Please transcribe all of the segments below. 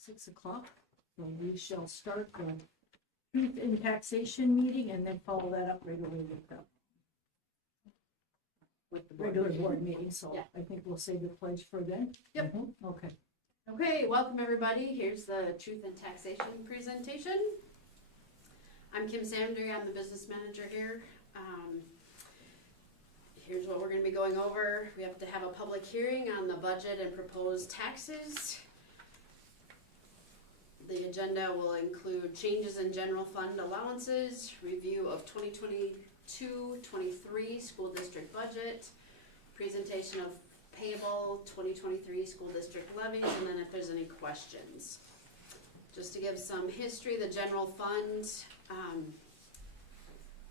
6 o'clock. So we shall start the truth in taxation meeting and then follow that up right away with the regular board meeting. So Yeah. I think we'll save the pledge for then. Yep. Okay. Okay, welcome everybody. Here's the Truth in Taxation presentation. I'm Kim Sandry, I'm the business manager here. Here's what we're going to be going over. We have to have a public hearing on the budget and proposed taxes. The agenda will include changes in general fund allowances, review of 2022-23 school district budget, presentation of payable 2023 school district levies, and then if there's any questions. Just to give some history, the general fund,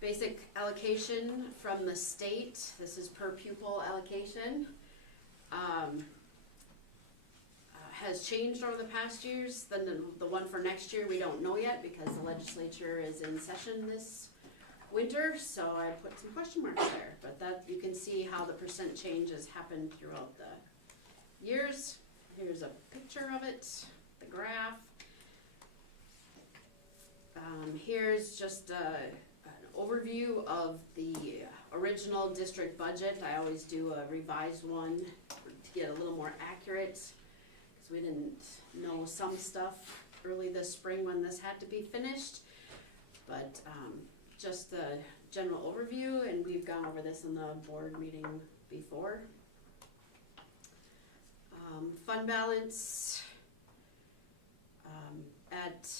basic allocation from the state, this is per pupil allocation, has changed over the past years. Then the one for next year we don't know yet because the legislature is in session this winter, so I put some question marks there, but that you can see how the percent changes happened throughout the years. Here's a picture of it, the graph. Here's just an overview of the original district budget. I always do a revised one to get a little more accurate because we didn't know some stuff early this spring when this had to be finished, but just a general overview, and we've gone over this in the board meeting before. Fund balance at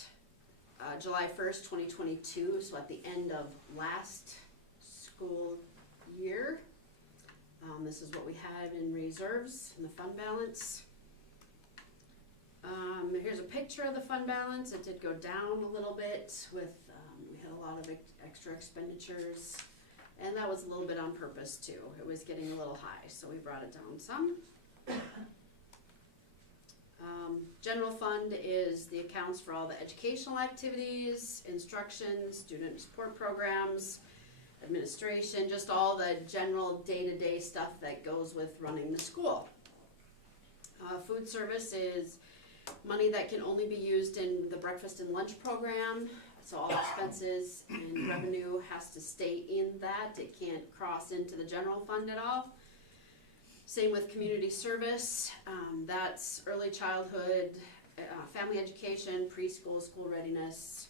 July 1st, 2022, so at the end of last school year. This is what we had in reserves in the fund balance. Here's a picture of the fund balance. It did go down a little bit with, we had a lot of extra expenditures, and that was a little bit on purpose too. It was getting a little high, so we brought it down some. General fund is the accounts for all the educational activities, instruction, student support programs, administration, just all the general day-to-day stuff that goes with running the school. Food service is money that can only be used in the breakfast and lunch program, so all expenses and revenue has to stay in that. It can't cross into the general fund at all. Same with community service, that's early childhood, family education, preschool, school readiness,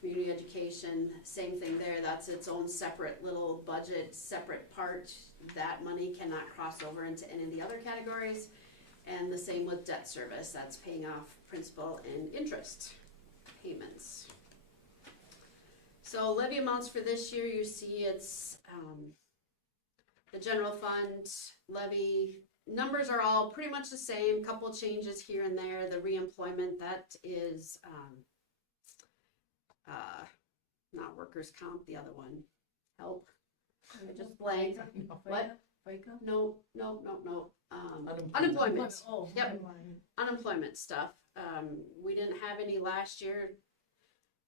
community education, same thing there. That's its own separate little budget, separate part. That money cannot cross over into any of the other categories. And the same with debt service, that's paying off principal and interest payments. So levy amounts for this year, you see it's the general fund levy numbers are all pretty much the same, couple changes here and there. The reemployment, that is not workers' comp, the other one, help. I just blanked. What? FICA? No. Unemployment. Oh, Yep. Unemployment stuff. We didn't have any last year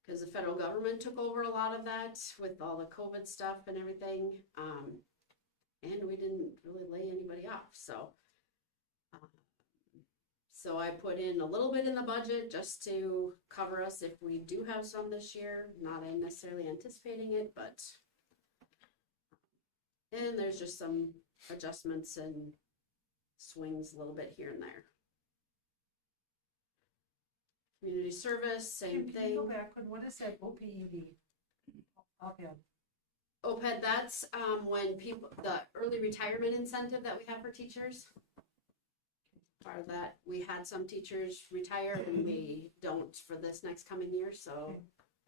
because the federal government took over a lot of that with all the COVID stuff and everything. And we didn't really lay anybody off. So I put in a little bit in the budget just to cover us if we do have some this year. Not necessarily anticipating it, but and there's just some adjustments and swings a little bit here and there. Community service, same thing. Can you go back, what is that OPED? Okay. OPED, that's when people, the early retirement incentive that we have for teachers. Part of that, we had some teachers retire and we don't for this next coming year, so,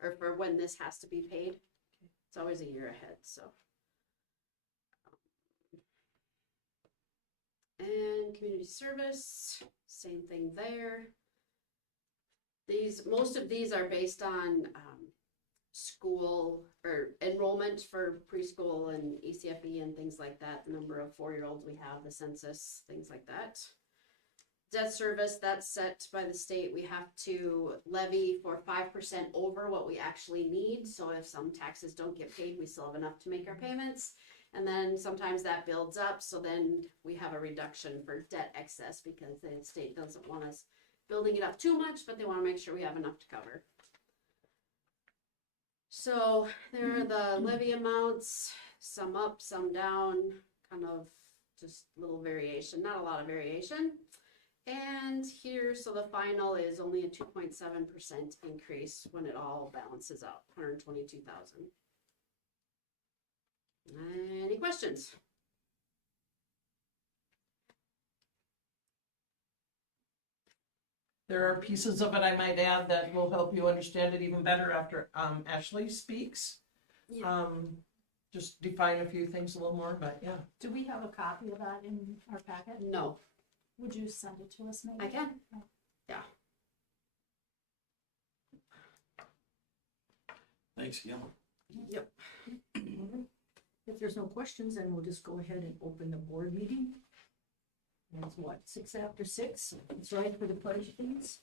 or for when this has to be paid. It's always a year ahead, so. And community service, same thing there. Most of these are based on school or enrollment for preschool and ECFE and things like that, the number of 4-year-olds we have, the census, things like that. Debt service, that's set by the state. We have to levy for 5% over what we actually need. So if some taxes don't get paid, we still have enough to make our payments. And then sometimes that builds up, so then we have a reduction for debt excess because the state doesn't want us building it up too much, but they wanna make sure we have enough to cover. So there are the levy amounts, some up, some down, kind of just little variation, not a lot of variation. And here, so the final is only a 2.7% increase when it all balances out, 122,000. Any questions? There are pieces of it, I might add, that will help you understand it even better after Ashley speaks. Yeah. Just define a few things a little more, but yeah. Do we have a copy of that in our packet? No, Would you send it to us maybe? I can. Thanks, Gil. Yep. If there's no questions, then we'll just go ahead and open the board meeting. And it's what, 6:06? It's right for the pledge, please.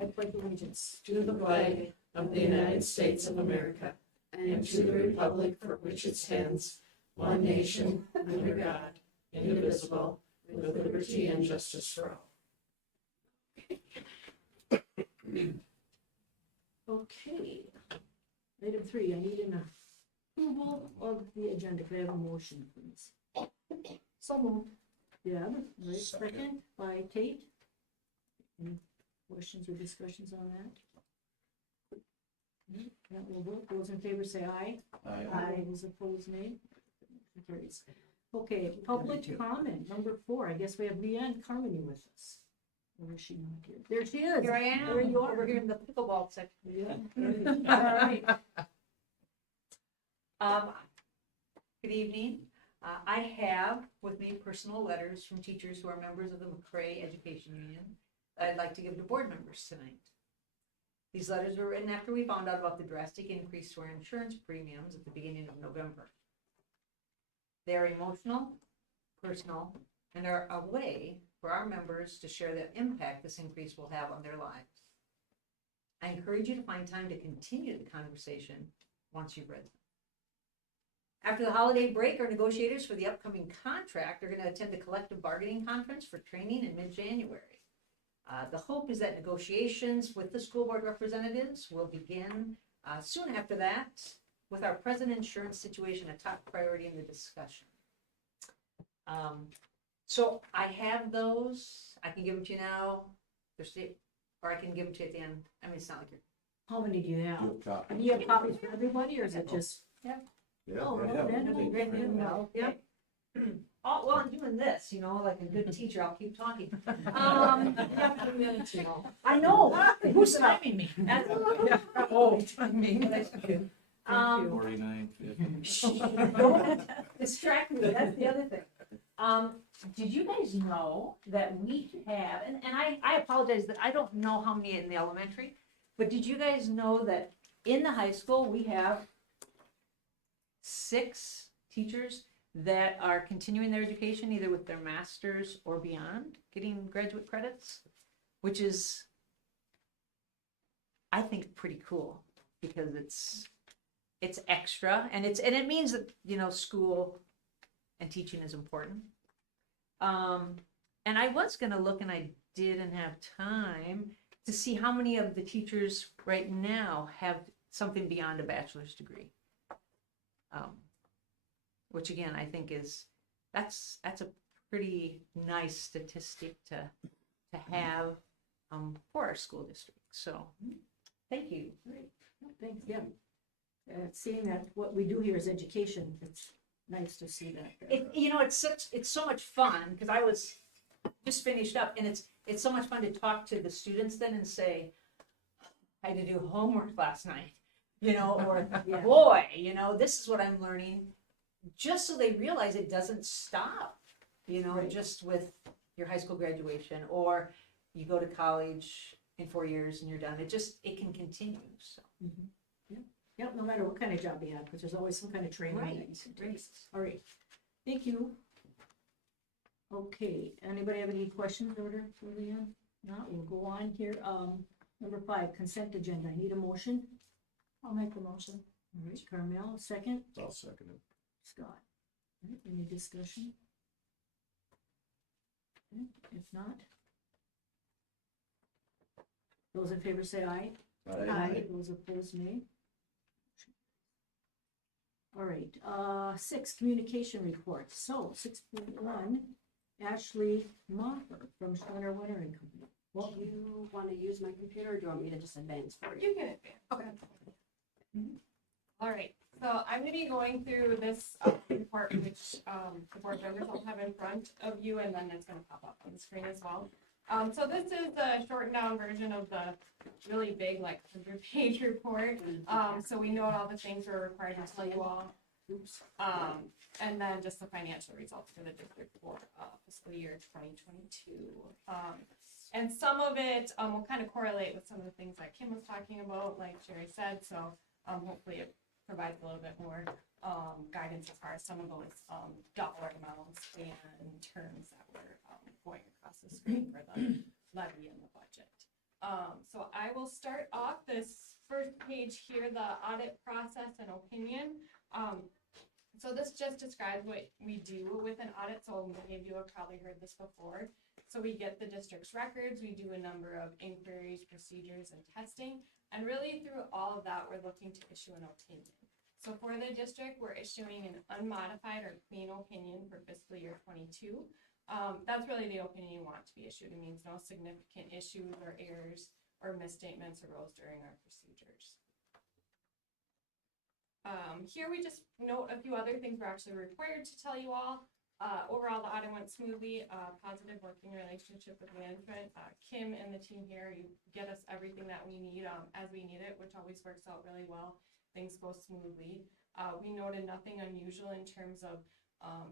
I pledge allegiance To the flag of the United States of America and to the republic for which it stands, one nation, under God, indivisible, with liberty and justice for all. Okay. Item 3, I need an approval of the agenda. Could I have a motion, please? So moved. Deb, right, second by Tate. Any questions or discussions on that? That will vote. Those in favor say aye. Aye. Those opposed, nay. Motion carries. Okay, public comment, number 4. I guess we have Leanne Carmody with us. Or is she not here? There she is. Here I am. There you are. Over here in the pickleball section. Yeah. All right. Good evening. I have with me personal letters from teachers who are members of the McCray Education Union that I'd like to give to board members tonight. These letters were written after we found out about the drastic increase to our insurance premiums at the beginning of November. They are emotional, personal, and are a way for our members to share the impact this increase will have on their lives. I encourage you to find time to continue the conversation once you've read them. After the holiday break, our negotiators for the upcoming contract are going to attend a collective bargaining conference for training in mid-January. The hope is that negotiations with the school board representatives will begin soon after that, with our present insurance situation a top priority in the discussion. So I have those. I can give them to you now, or I can give them to you at the end. I mean, it's not like you're. How many do you have? Do a copy. Do you have copies for everybody, or is it just? Yeah, Oh, I no, have. then we read them now. Yeah. Oh, well, I'm doing this, like a good teacher, I'll keep talking. I know, who's timing me? Oh, I mean, Um, 49, 50. Don't distract me, that's the other thing. Did you guys know that we have, and I apologize that I don't know how many in the elementary, but did you guys know that in the high school, we have 6 teachers that are continuing their education either with their master's or beyond, getting graduate credits, which is, I think, pretty cool because it's extra and it means that school and teaching is important. And I was gonna look and I didn't have time to see how many of the teachers right now have something beyond a bachelor's degree. Which again, I think that's a pretty nice statistic to have for our school district. So, thank you. Great. Oh, thanks, yeah. Seeing that what we do here is education, it's nice to see that. It's so much fun because I was just finished up, and it's so much fun to talk to the students then and say, I had to do homework last night, or Yeah. boy, this is what I'm learning. Just so they realize it doesn't stop, Right. just with your high school graduation, or you go to college in 4 years and you're done. It can continue. So. Mhm. Yeah. Yep, no matter what kind of job you have, because there's always some kind of training. that Right, you can take. right. All right, thank you. Okay, anybody have any questions for Leanne? Not, we'll go on here. Number 5, consent agenda. I need a motion. I'll make the motion. All right, Carmel, second. I'll second it. Scott. All right, any discussion? Okay, if not, Those in favor say aye. Aye. Those opposed, nay. All right, 6, communication reports. So 6.1, Ashley Moffer from Schlenner Wintering Company. Do you want to use my computer or do you want me to just advance for you? You can advance. Okay. All right, so I'm gonna be going through this report, which the board members will have in front of you, and then it's gonna pop up on the screen as well. So this is the shortened down version of the really big, like 100-page report. So we note all the things we're required to tell you all. Oops. And then just the financial results for the district for fiscal year 2022. And some of it will kind of correlate with some of the things that Kim was talking about, like Sherry said. So hopefully it provides a little bit more guidance as far as some of those dollar amounts and terms that were going across the screen for the levy and the budget. So I will start off this first page here, the audit process and opinion. So this just describes what we do with an audit. So many of you have probably heard this before. So we get the district's records, we do a number of inquiries, procedures, and testing. And really through all of that, we're looking to issue an opinion. So for the district, we're issuing an unmodified or clean opinion for fiscal year 22. That's really the opinion you want to be issued. It means no significant issues or errors or misstatements arose during our procedures. Here we just note a few other things we're actually required to tell you all. Overall, the audit went smoothly, positive working relationship with management. Kim and the team here, you get us everything that we need as we need it, which always works out really well. Things go smoothly. We noted nothing unusual in terms of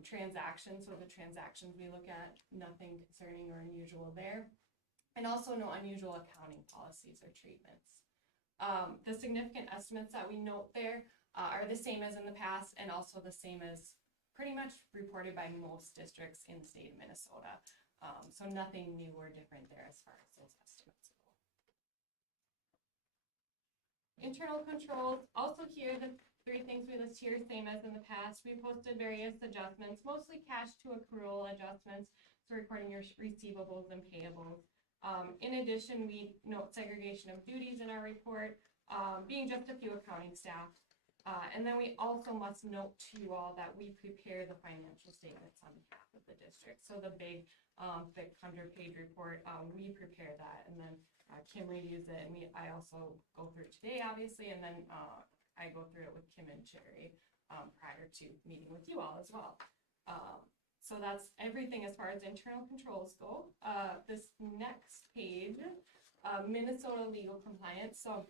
transactions. So the transactions we look at, nothing concerning or unusual there. And also no unusual accounting policies or treatments. The significant estimates that we note there are the same as in the past and also the same as pretty much reported by most districts in the state of Minnesota. So nothing new or different there as far as those estimates go. Internal controls, also here, the 3 things we list here, same as in the past. We posted various adjustments, mostly cash to accrual adjustments, so recording your receivables and payables. In addition, we note segregation of duties in our report, being just a few accounting staff. And then we also must note to you all that we prepare the financial statements on behalf of the district. So the big, thick 100-page report, we prepare that, and then Kim reviews it, and I also go through it today, obviously, and then I go through it with Kim and Sherry prior to meeting with you all as well. So that's everything as far as internal controls go. This next page, Minnesota legal compliance. So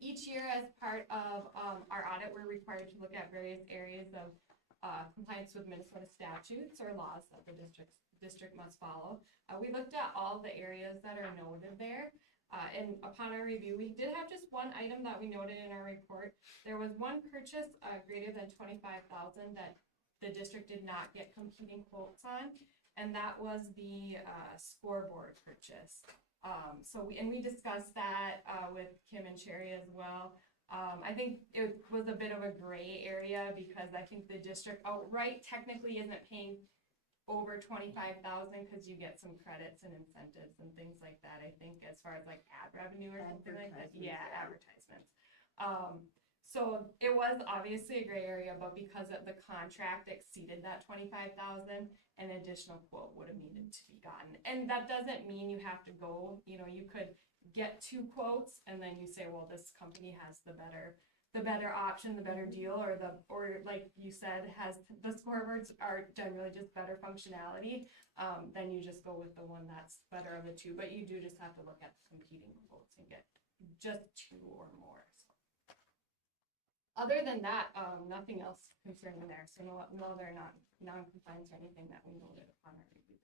each year as part of our audit, we're required to look at various areas of compliance with Minnesota statutes or laws that the district must follow. We looked at all the areas that are noted there. And upon our review, we did have just one item that we noted in our report. There was one purchase greater than $25,000 that the district did not get competing quotes on, and that was the scoreboard purchase. So we discussed that with Kim and Sherry as well. I think it was a bit of a gray area because I think the district outright technically isn't paying over $25,000 because you get some credits and incentives and things like that. I think as far as like ad revenue or something like that. Yeah, advertisements. So it was obviously a gray area, but because of the contract exceeded that $25,000, an additional quote would have needed to be gotten. And that doesn't mean you have to go, you know, you could get 2 quotes and then you say, well, this company has the better option, the better deal, or like you said, has the scoreboards are generally just better functionality. Then you just go with the one that's better of the 2, but you do just have to look at the competing quotes and get just 2 or more. So. Other than that, nothing else concerning there. So no other non-compliance or anything that we noted upon our review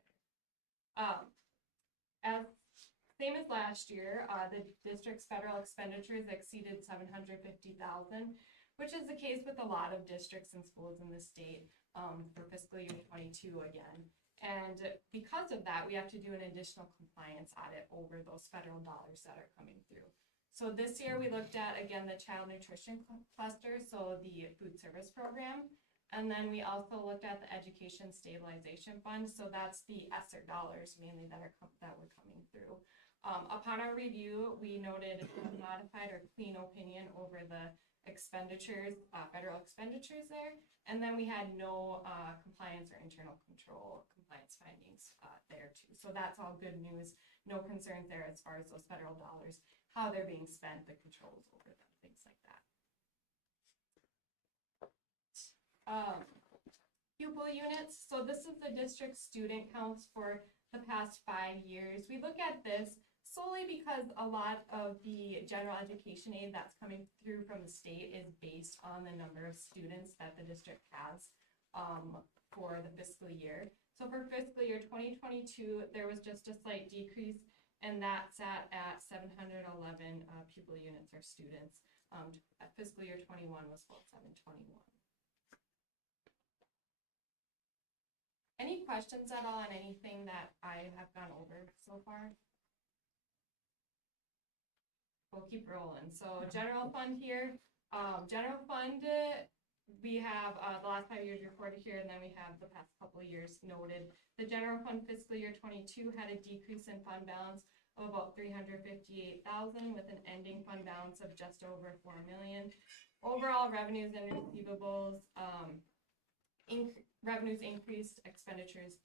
there. Same as last year, the district's federal expenditures exceeded $750,000, which is the case with a lot of districts and schools in the state for fiscal year 22 again. And because of that, we have to do an additional compliance audit over those federal dollars that are coming through. So this year we looked at, again, the child nutrition cluster, so the food service program. And then we also looked at the education stabilization fund. So that's the ESSER dollars mainly that were coming through. Upon our review, we noted a modified or clean opinion over the expenditures, federal expenditures there. And then we had no compliance or internal control compliance findings there too. So that's all good news. No concerns there as far as those federal dollars, how they're being spent, the controls over them, things like that. Pupil units. So this is the district student counts for the past 5 years. We look at this solely because a lot of the general education aid that's coming through from the state is based on the number of students that the district has for the fiscal year. So for fiscal year 2022, there was just a slight decrease, and that sat at 711 pupil units or students. Fiscal year 21 was about 721. Any questions at all on anything that I have gone over so far? We'll keep rolling. So general fund here, general fund, we have the last 5 years recorded here, and then we have the past couple of years noted. The general fund fiscal year 22 had a decrease in fund balance of about 358,000 with an ending fund balance of just over 4 million. Overall revenues and receivables, revenues increased, expenditures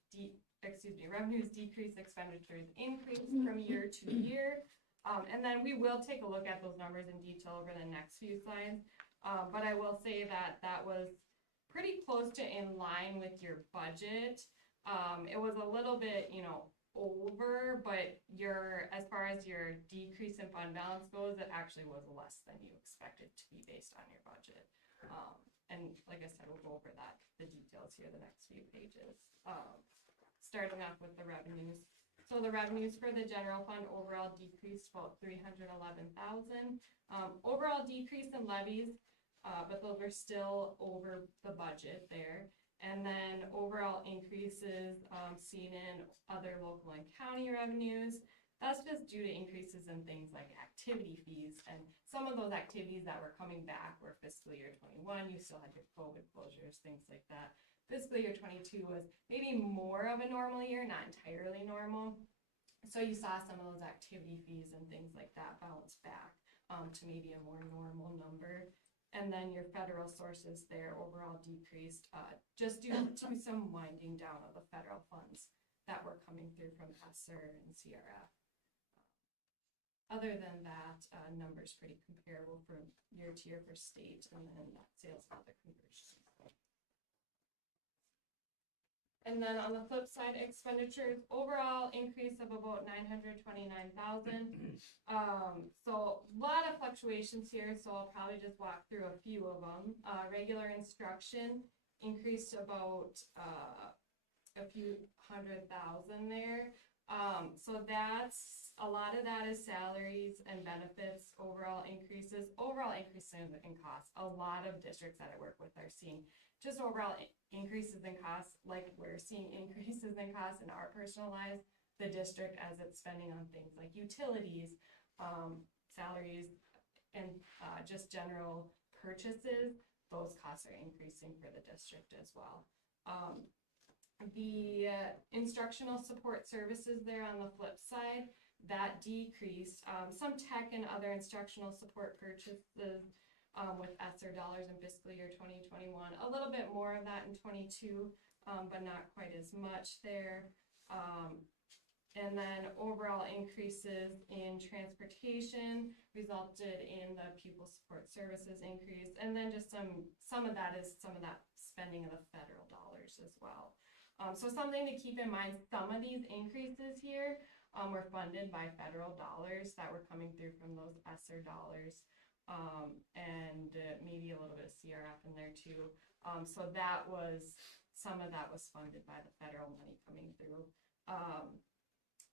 revenues decreased, expenditures increased from year to year. And then we will take a look at those numbers in detail over the next few slides. But I will say that that was pretty close to in line with your budget. It was a little bit, over, but as far as your decrease in fund balance goes, it actually was less than you expected to be based on your budget. And like I said, we'll go over the details here the next few pages. Starting off with the revenues. So the revenues for the general fund overall decreased about 311,000. Overall decrease in levies, but those are still over the budget there. And then overall increases seen in other local and county revenues. That's just due to increases in things like activity fees, and some of those activities that were coming back were fiscal year 21. You still had your COVID closures, things like that. Fiscal year 22 was maybe more of a normal year, not entirely normal. So you saw some of those activity fees and things like that bounce back to maybe a more normal number. And then your federal sources there overall decreased just due to some winding down of the federal funds that were coming through from ESSER and CRF. Other than that, numbers pretty comparable from year to year for state, and then sales and other conversions. And then on the flip side, expenditures overall increase of about 929,000. So a lot of fluctuations here, so I'll probably just walk through a few of them. Regular instruction increased about a few 100,000 there. So that's a lot of that is salaries and benefits, overall increases in costs. A lot of districts that I work with are seeing just overall increases in costs, like we're seeing increases in costs in our personal lives, the district as it's spending on things like utilities, salaries, and just general purchases. Those costs are increasing for the district as well. The instructional support services there on the flip side, that decreased. Some tech and other instructional support purchases with ESSER dollars in fiscal year 2021. A little bit more of that in 22, but not quite as much there. And then overall increases in transportation resulted in the pupil support services increase. And then just some of that spending of the federal dollars as well. So something to keep in mind, some of these increases here were funded by federal dollars that were coming through from those ESSER dollars, and maybe a little bit of CRF in there too. So some of that was funded by the federal money coming through.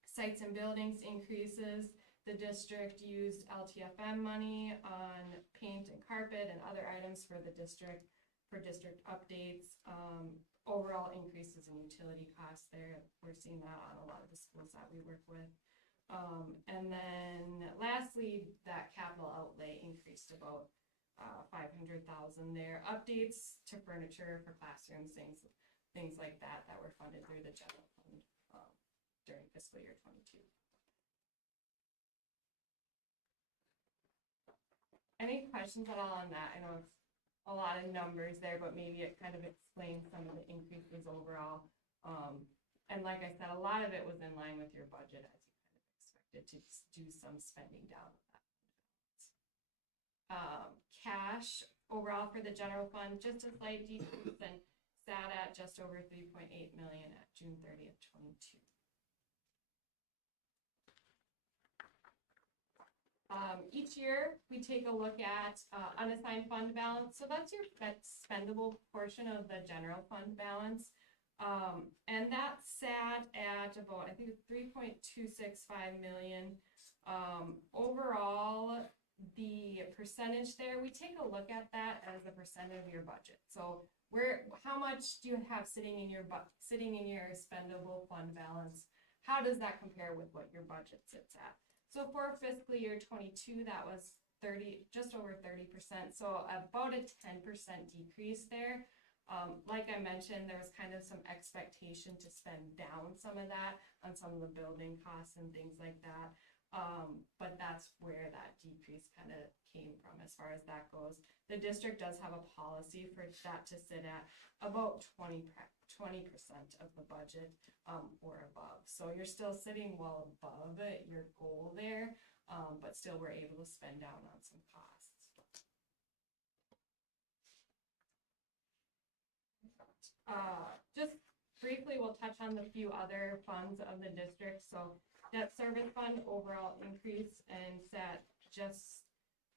Sites and buildings increases. The district used LTFM money on paint and carpet and other items for the district, for district updates. Overall increases in utility costs there. We're seeing that on a lot of the schools that we work with. And then lastly, that capital outlay increased about 500,000 there. Updates to furniture for classrooms, things like that were funded through the general fund during fiscal year 22. Any questions at all on that? I know it's a lot of numbers there, but maybe it kind of explains some of the increases overall. And like I said, a lot of it was in line with your budget as you kind of expected to do some spending down with that. Cash overall for the general fund, just a slight decrease and sat at just over 3.8 million at June 30th, 22. Each year we take a look at unassigned fund balance. So that's your spendable portion of the general fund balance. And that sat at about, I think it's 3.265 million. Overall, the percentage there, we take a look at that as a percent of your budget. So how much do you have sitting in your spendable fund balance? How does that compare with what your budget sits at? So for fiscal year 22, that was just over 30%. So about a 10% decrease there. Like I mentioned, there was kind of some expectation to spend down some of that on some of the building costs and things like that. But that's where that decrease kind of came from as far as that goes. The district does have a policy for that to sit at about 20% of the budget or above. So you're still sitting well above your goal there, but still we're able to spend down on some costs. Just briefly, we'll touch on the few other funds of the district. So debt service fund overall increase and sat just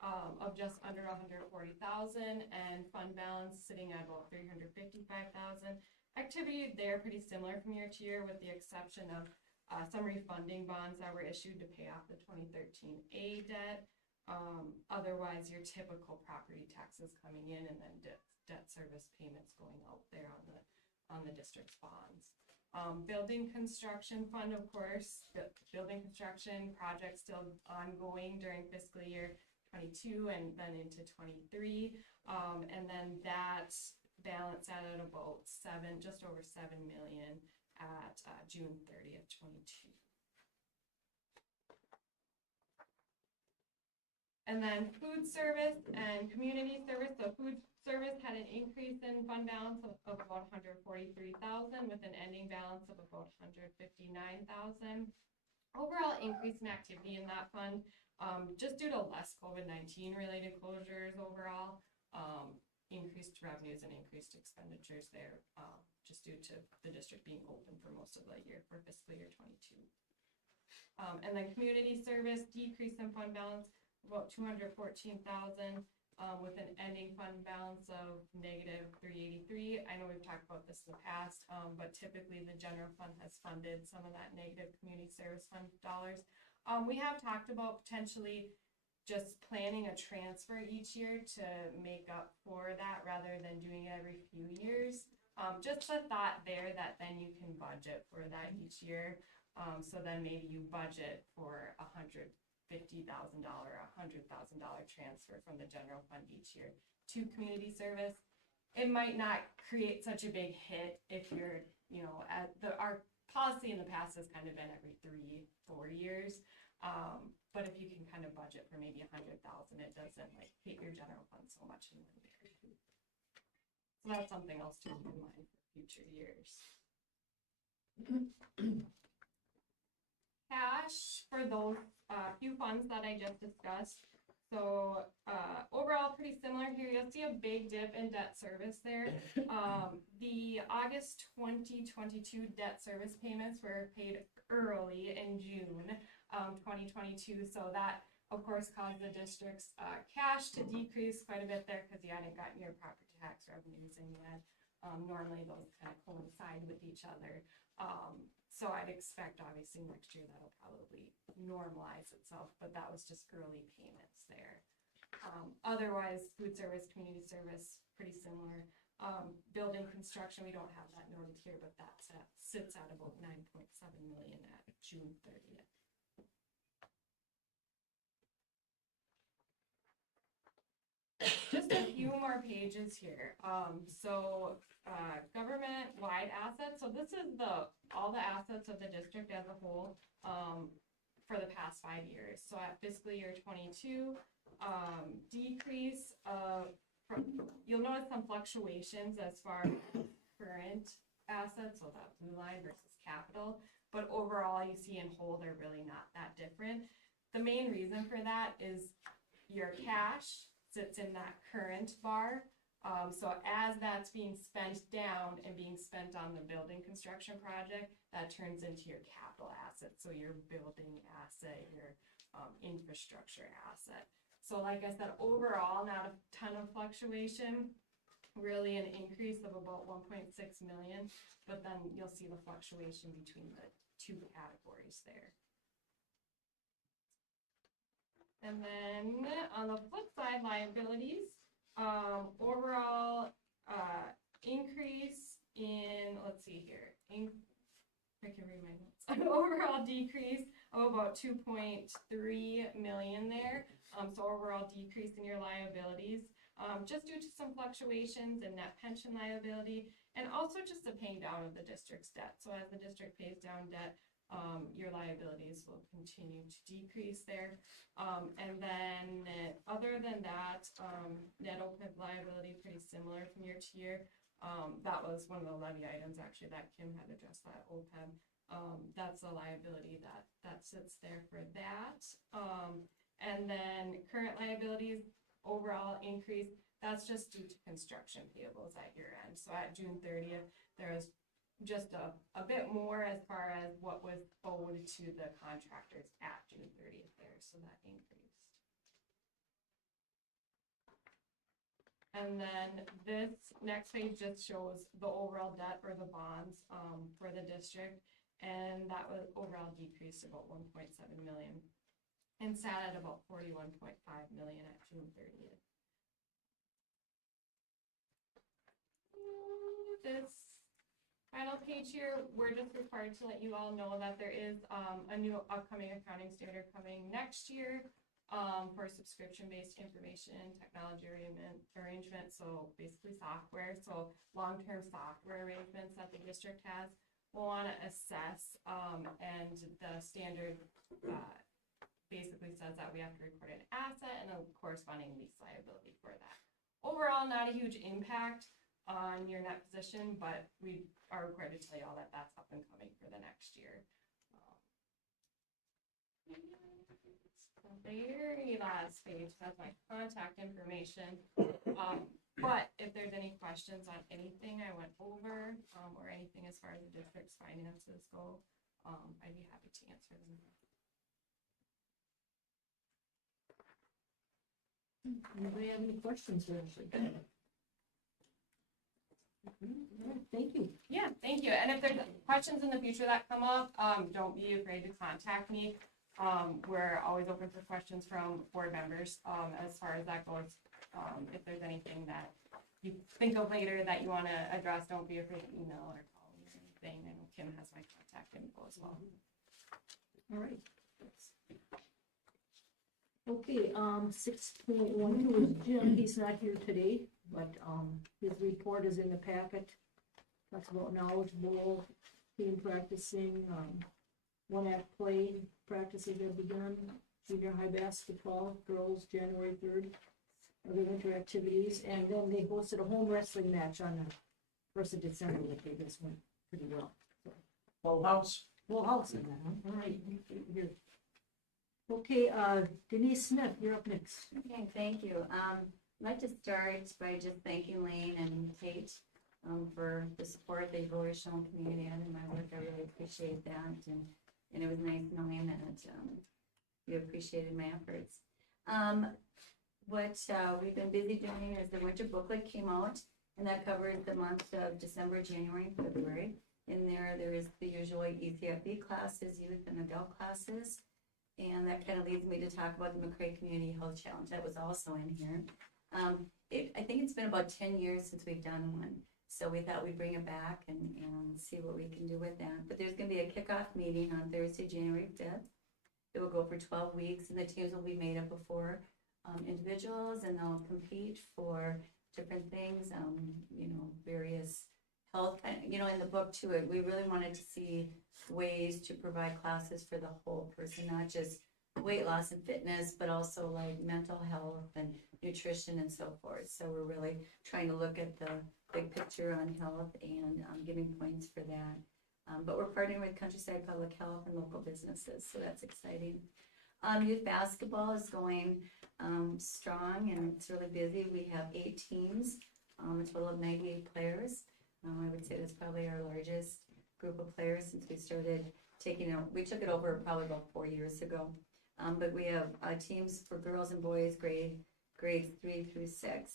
under 140,000, and fund balance sitting at about 355,000. Activity there pretty similar from year to year, with the exception of some refunding bonds that were issued to pay off the 2013A debt. Otherwise, your typical property taxes coming in, and then debt service payments going out there on the district's bonds. Building construction fund, of course, building construction projects still ongoing during fiscal year 22 and then into 23. And then that balance at about just over 7 million at June 30th, 22. And then food service and community service. So food service had an increase in fund balance of about 143,000 with an ending balance of about 159,000. Overall increase in activity in that fund, just due to less COVID-19 related closures overall, increased revenues and increased expenditures there, just due to the district being open for most of the year for fiscal year 22. And then community service decrease in fund balance about 214,000 with an ending fund balance of negative 383. I know we've talked about this in the past, but typically the general fund has funded some of that negative community service fund dollars. We have talked about potentially just planning a transfer each year to make up for that rather than doing it every few years. Just a thought there that then you can budget for that each year. So then maybe you budget for $150,000 or $100,000 transfer from the general fund each year to community service. It might not create such a big hit if you're, our policy in the past has kind of been every 3-4 years. But if you can kind of budget for maybe $100,000, it doesn't hit your general fund so much in one year. So that's something else to keep in mind for future years. Cash for those few funds that I just discussed. So overall pretty similar here. You'll see a big dip in debt service there. The August 2022 debt service payments were paid early in June 2022. So that of course caused the district's cash to decrease quite a bit there because you hadn't gotten your property tax revenues in yet. Normally those kind of coincide with each other. So I'd expect obviously next year that'll probably normalize itself, but that was just early payments there. Otherwise, food service, community service, pretty similar. Building construction, we don't have that noted here, but that sits at about 9.7 million at June 30th. Just a few more pages here. Government-wide assets. So this is all the assets of the district as a whole for the past 5 years. So at fiscal year 22, decrease of, you'll notice some fluctuations as far as current assets, so that blue line versus capital, but overall you see in whole they're really not that different. The main reason for that is your cash sits in that current bar. So as that's being spent down and being spent on the building construction project, that turns into your capital asset. So your building asset, your infrastructure asset. So like I said, overall, not a ton of fluctuation, really an increase of about 1.6 million, but then you'll see the fluctuation between the two categories there. And then on the flip side, liabilities, overall increase in, let's see here, I can read my notes. Overall decrease of about 2.3 million there. So overall decrease in your liabilities, just due to some fluctuations in net pension liability, and also just the paying down of the district's debt. So as the district pays down debt, your liabilities will continue to decrease there. And then other than that, net OPEB liability pretty similar from year to year. That was one of the levy items actually that Kim had addressed, that OPEB. That's a liability that sits there for that. And then current liabilities overall increase, that's just due to construction payables at year end. So at June 30th, there was just a bit more as far as what was owed to the contractors at June 30th there, so that increased. And then this next page just shows the overall debt or the bonds for the district, and that was overall decreased about 1.7 million and sat at about 41.5 million at June 30th. This final page here, we're just required to let you all know that there is a new upcoming accounting standard coming next year for subscription-based information technology arrangement, so basically software. So long-term software arrangements that the district has, we'll want to assess, and the standard basically says that we have to record an asset and a corresponding lease liability for that. Overall, not a huge impact on your net position, but we are required to tell you all that that's up and coming for the next year. The very last page has my contact information. But if there's any questions on anything I went over, or anything as far as the district's finances go, I'd be happy to answer them. Anybody have any questions for us? Thank you. Yeah, thank you. And if there's questions in the future that come up, don't be afraid to contact me. We're always open for questions from board members as far as that goes. If there's anything that you think of later that you want to address, don't be afraid to email or call me or anything. And Kim has my contact info as well. All right. Okay, 6.12 is Jim. He's not here today, but his report is in the packet. Talks about knowledge bowl, team practicing, one act play practices have begun, junior high basketball, girls January 3rd, other winter activities, and then they hosted a home wrestling match on the 1st of December. Okay, this went pretty well. So, Full house. full house in that, huh? All right, here. Okay, Denise Smith, you're up next. Okay, thank you. I'd like to start by just thanking Lane and Kate for the support they've always shown community in my work. I really appreciate that, and it was nice knowing that you appreciated my efforts. What we've been busy doing is the winter booklet came out, and that covers the months of December, January, and February. In there is the usual ECFE classes, youth and adult classes. And that kind of leads me to talk about the McCray Community Health Challenge. That was also in here. I think it's been about 10 years since we've done one. So we thought we'd bring it back and see what we can do with that. But there's going to be a kickoff meeting on Thursday, January 5th. It will go for 12 weeks, and the teams will be made up of 4 individuals, and they'll compete for different things, various health. In the book too, we really wanted to see ways to provide classes for the whole person, not just weight loss and fitness, but also like mental health and nutrition and so forth. So we're really trying to look at the big picture on health and giving points for that. But we're partnering with Countryside Public Health and local businesses, so that's exciting. Youth basketball is going strong and it's really busy. We have 8 teams, a total of 98 players. I would say that's probably our largest group of players since we started taking it. We took it over probably about 4 years ago. But we have teams for girls and boys, grades 3 through 6.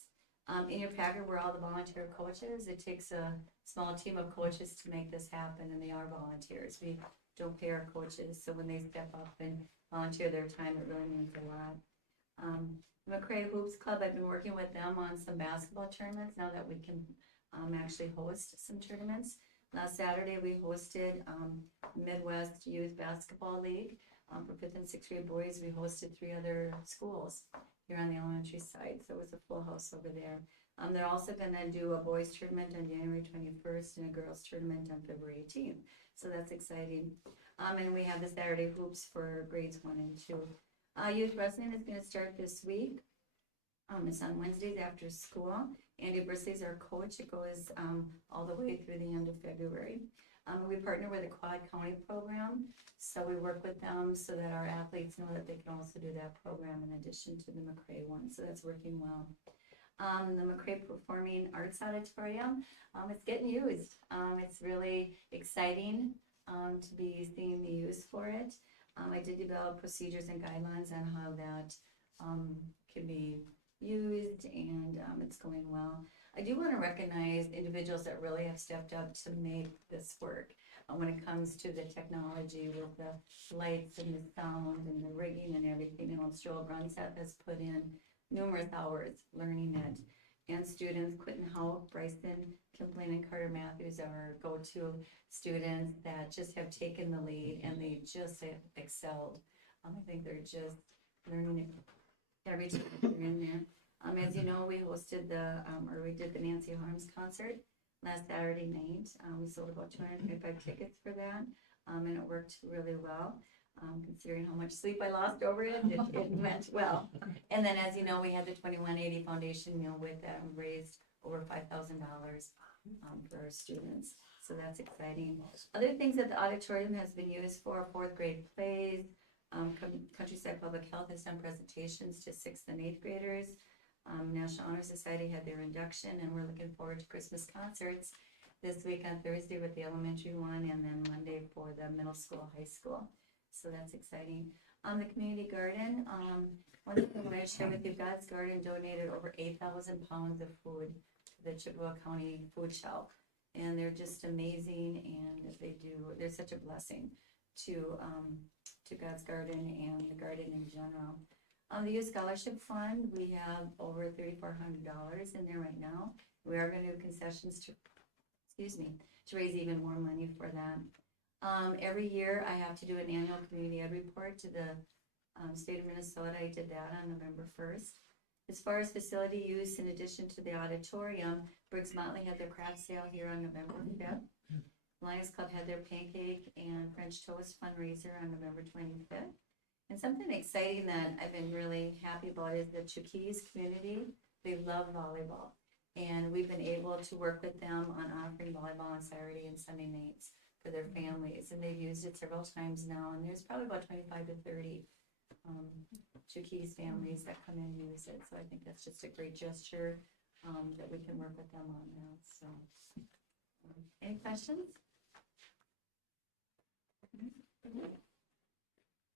In your packet were all the volunteer coaches. It takes a small team of coaches to make this happen, and they are volunteers. We don't pay our coaches, so when they step up and volunteer their time, it really means a lot. The McCray Hoops Club, I've been working with them on some basketball tournaments now that we can actually host some tournaments. Last Saturday, we hosted Midwest Youth Basketball League. For 5th and 6th grade boys, we hosted 3 other schools here on the elementary side, so it was a full house over there. They're also going to do a boys tournament on January 21st and a girls tournament on February 18th, so that's exciting. And we have the Saturday hoops for grades 1 and 2. Youth wrestling is going to start this week. It's on Wednesdays after school. Andy Brisley's our coach. It goes all the way through the end of February. We partner with the Quad County program, so we work with them so that our athletes know that they can also do that program in addition to the McCray one, so that's working well. The McCray Performing Arts Auditorium, it's getting used. It's really exciting to be seeing the use for it. I did develop procedures and guidelines on how that can be used, and it's going well. I do want to recognize individuals that really have stepped up to make this work when it comes to the technology with the lights and the sound and the rigging and everything. Joel Brunseth has put in numerous hours learning it. And students, Quentin Howe, Bryson Kimplain, and Carter Matthews are go-to students that just have taken the lead and they just have excelled. I think they're just learning it every time they're in there. As you know, we hosted we did the Nancy Harms concert last Saturday night. We sold about 225 tickets for that, and it worked really well. Considering how much sleep I lost over it, it went well. And then, as you know, we had the 2180 Foundation meal with that and raised over $5,000 for our students. So that's exciting. Other things that the auditorium has been used for: 4th grade plays. Countryside Public Health has done presentations to 6th and 8th graders. National Honor Society had their induction, and we're looking forward to Christmas concerts this week on Thursday with the elementary one, and then Monday for the middle school, high school. So that's exciting. The community garden, one thing I want to share with you, God's Garden donated over 8,000 pounds of food to the Chippewa County Food Shelf, and they're just amazing, and they're such a blessing to God's Garden and the garden in general. The Youth Scholarship Fund, we have over $3,400 in there right now. We are going to do concessions to raise even more money for that. Every year I have to do an annual community ed report to the state of Minnesota. I did that on November 1st. As far as facility use, in addition to the auditorium, Briggs Motley had their craft sale here on November 5th. Lions Club had their pancake and French toast fundraiser on November 25th. And something exciting that I've been really happy about is the Chuquis community. They love volleyball. And we've been able to work with them on offering volleyball on Saturday and Sunday nights for their families. And they've used it several times now. And there's probably about 25 to 30 Chuquis families that come in and use it. So I think that's just a great gesture that we can work with them on now. So, any questions?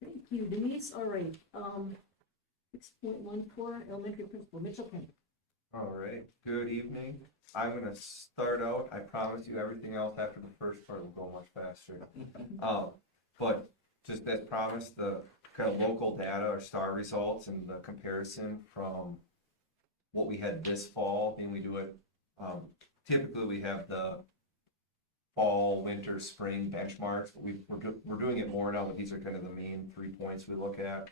Thank you, Denise. All right. 6.14, elementary principal, Mitchell Penn. All right, good evening. I'm gonna start out, I promise you, everything else after the first part will go much faster. But just as promised, the kind of local data or star results and the comparison from what we had this fall, and we do it, typically we have the fall, winter, spring benchmarks, but we're doing it more now, but these are kind of the main 3 points we look at.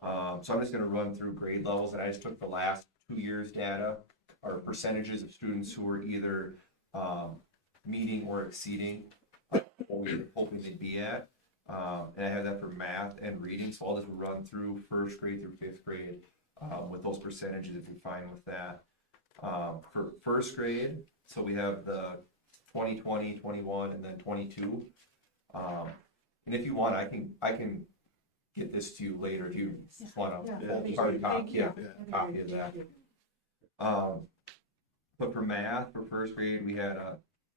So I'm just gonna run through grade levels, and I just took the last 2 years' data, or percentages of students who were either meeting or exceeding what we were hoping they'd be at. And I have that for math and reading, so I'll just run through first grade through fifth grade, with those percentages if you're fine with that. For first grade, so we have the 2020, 21, and then 22. And if you want, I can get this to you later if you just want Yeah, to that'd be hard great. copy, Thank you. yeah, That'd be copy great. of that. Thank you. But for math, for first grade, we had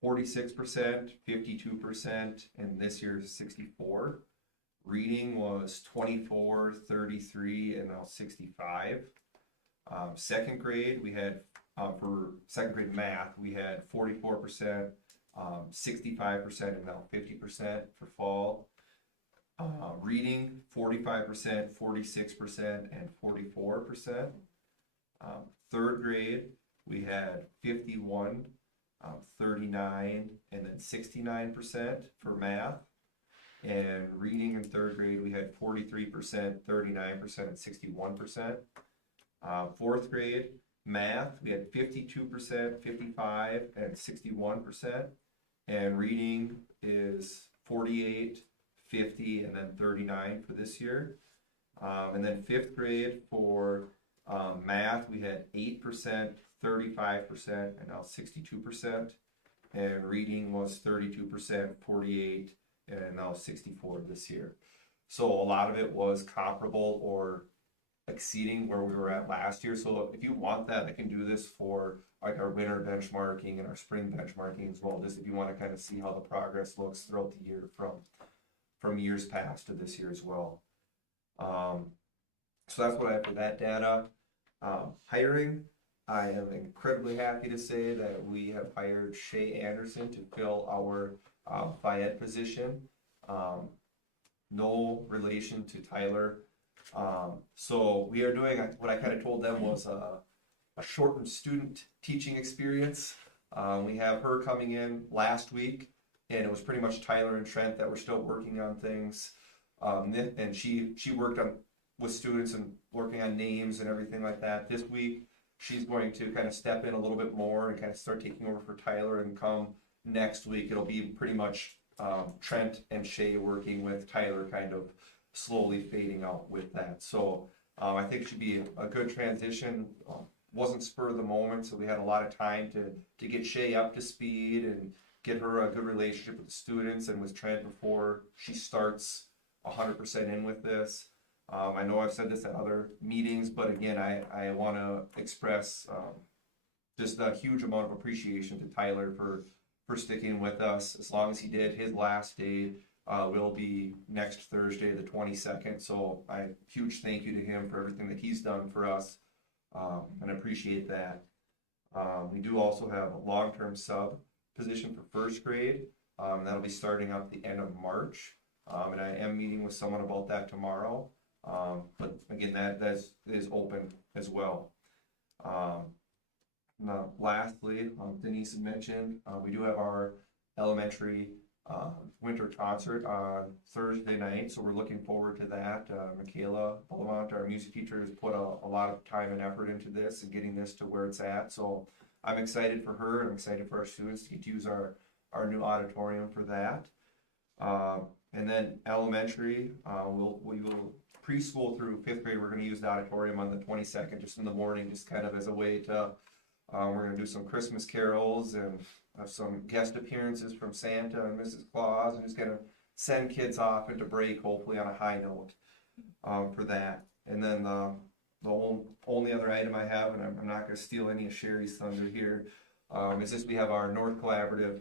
46%, 52%, and this year's 64. Reading was 24, 33, and now 65. Second grade, we had, for second grade math, we had 44%, 65%, and now 50% for fall. Reading, 45%, 46%, and 44%. Third grade, we had 51, 39, and then 69% for math. And reading in third grade, we had 43%, 39%, and 61%. Fourth grade, math, we had 52%, 55, and 61%. And reading is 48, 50, and then 39 for this year. And then fifth grade for math, we had 8%, 35%, and now 62%. And reading was 32%, 48, and now 64 this year. So a lot of it was comparable or exceeding where we were at last year. So if you want that, I can do this for like our winter benchmarking and our spring benchmarking as well, just if you want to kind of see how the progress looks throughout the year from years past to this year as well. So that's what I have for that data. Hiring, I am incredibly happy to say that we have hired Shay Anderson to fill our Fayette position. No relation to Tyler. So we are doing what I kind of told them was a shortened student teaching experience. We have her coming in last week, and it was pretty much Tyler and Trent that were still working on things. And she worked with students and working on names and everything like that. This week, she's going to kind of step in a little bit more and kind of start taking over for Tyler, and come next week, it'll be pretty much Trent and Shay working with Tyler, kind of slowly fading out with that. So I think it should be a good transition. Wasn't spur of the moment, so we had a lot of time to get Shay up to speed and get her a good relationship with the students and with Trent before she starts 100% in with this. I know I've said this at other meetings, but again, I want to express just a huge amount of appreciation to Tyler for sticking with us as long as he did. His last day will be next Thursday, the 22nd. So huge thank you to him for everything that he's done for us, and appreciate that. We do also have a long-term sub position for first grade. That'll be starting up the end of March. And I am meeting with someone about that tomorrow. But again, that is open as well. Now, lastly, Denise had mentioned, we do have our elementary winter concert on Thursday night, so we're looking forward to that. Michaela Bolavant, our music teacher, has put a lot of time and effort into this and getting this to where it's at. So I'm excited for her. I'm excited for our students to get to use our new auditorium for that. And then elementary, we will preschool through fifth grade. We're going to use the auditorium on the 22nd, just in the morning, just kind of as a way to. We're going to do some Christmas carols and have some guest appearances from Santa and Mrs. Claus, and just going to send kids off into break, hopefully on a high note for that. And then the only other item I have, and I'm not going to steal any of Sherry's thunder here, is this: we have our North Collaborative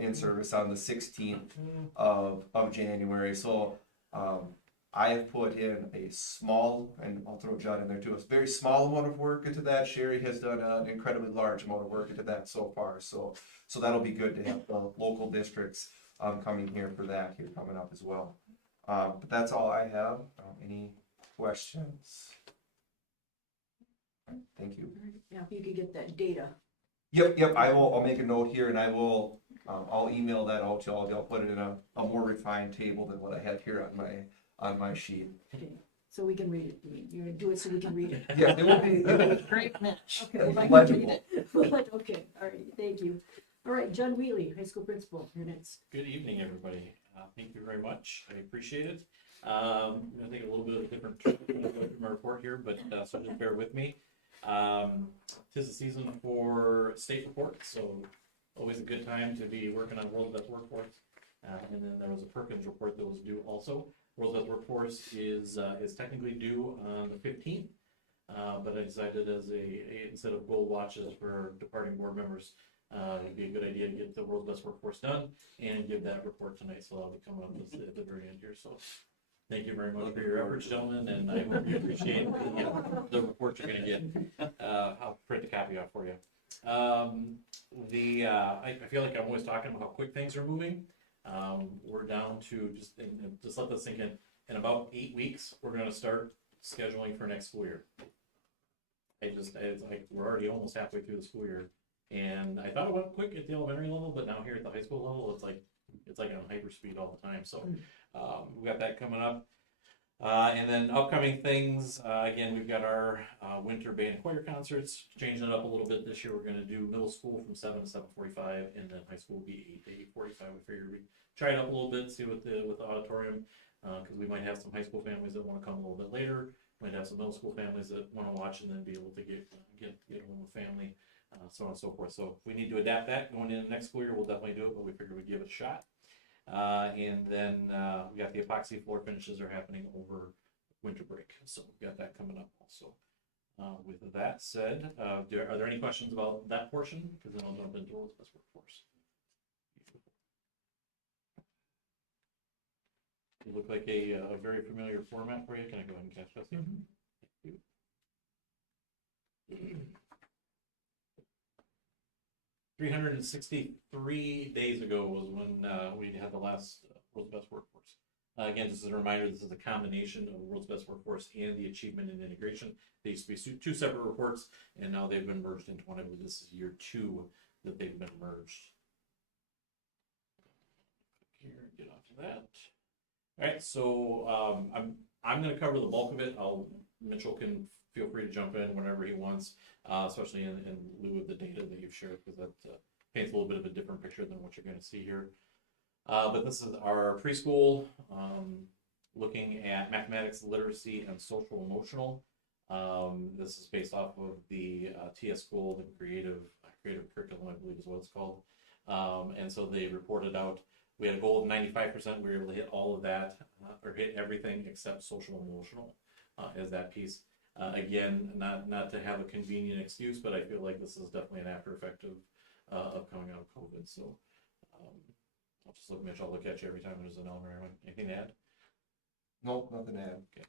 in service on the 16th of January. So I have put in a small, and I'll throw John in there too, a very small amount of work into that. Sherry has done an incredibly large amount of work into that so far. So that'll be good to have the local districts coming here for that here coming up as well. But that's all I have. Any questions? All right, thank you. Yeah, if you could get that data. Yep. I'll make a note here, and I'll email that out to all of you. I'll put it in a more refined table than what I have here on my sheet. Okay, so we can read it. You're gonna do it so we can read it. Yeah, it will be a great match. Okay, if I can read it. Okay, all right, thank you. All right, John Wheatley, high school principal, you're next. Good evening, everybody. Thank you very much. I appreciate it. I'm gonna take a little bit of a different turn from my report here, but so just bear with me. 'Tis the season for state reports, so always a good time to be working on World's Best Workforce. And then there was a Perkins report that was due also. World's Best Workforce is technically due on the 15th, but I decided as instead of gold watches for departing board members, it'd be a good idea to get the World's Best Workforce done and give that report tonight. So I'll be coming up at the very end here. So thank you very much for your efforts, gentlemen, and I hope you appreciate the report you're going to get. I'll print a copy out for you. I feel like I'm always talking about how quick things are moving. We're down to just let this sink in. In about 8 weeks, we're going to start scheduling for next school year. It's like we're already almost halfway through the school year, and I thought it went quick at the elementary level, but now here at the high school level, it's like on hyperspeed all the time. So we got that coming up. And then upcoming things, again, we've got our winter band and choir concerts, changing it up a little bit this year. We're going to do middle school from 7 to 7:45, and then high school will be 8 to 8:45. We figured we'd try it up a little bit, see with the auditorium, because we might have some high school families that want to come a little bit later. Might have some middle school families that want to watch and then be able to get home with family, so on and so forth. So if we need to adapt that going into next school year, we'll definitely do it, but we figured we'd give it a shot. And then we got the epoxy floor finishes are happening over winter break, so we've got that coming up also. With that said, are there any questions about that portion? Because then I'll jump into World's Best Workforce. You look like a very familiar format for you. Can I go ahead and catch this here? Thank you. 363 days ago was when we had the last World's Best Workforce. Again, just as a reminder, this is a combination of World's Best Workforce and the Achievement and Integration. They used to be two separate reports, and now they've been merged into one. I believe this is year 2 that they've been merged. Here, get off of that. All right, so I'm going to cover the bulk of it. Mitchell can feel free to jump in whenever he wants, especially in lieu of the data that you've shared, because that paints a little bit of a different picture than what you're going to see here. But this is our preschool, looking at mathematics, literacy, and social emotional. This is based off of the TS school, the creative curriculum, I believe is what it's called. And so they reported out, we had a goal of 95%. We were able to hit all of that, or hit everything except social emotional as that piece. Again, not to have a convenient excuse, but I feel like this is definitely an after effect of coming out of COVID. So I'll just look, Mitch, I'll look at you every time there's an elementary one. Anything to add? Nope, nothing to add. Okay.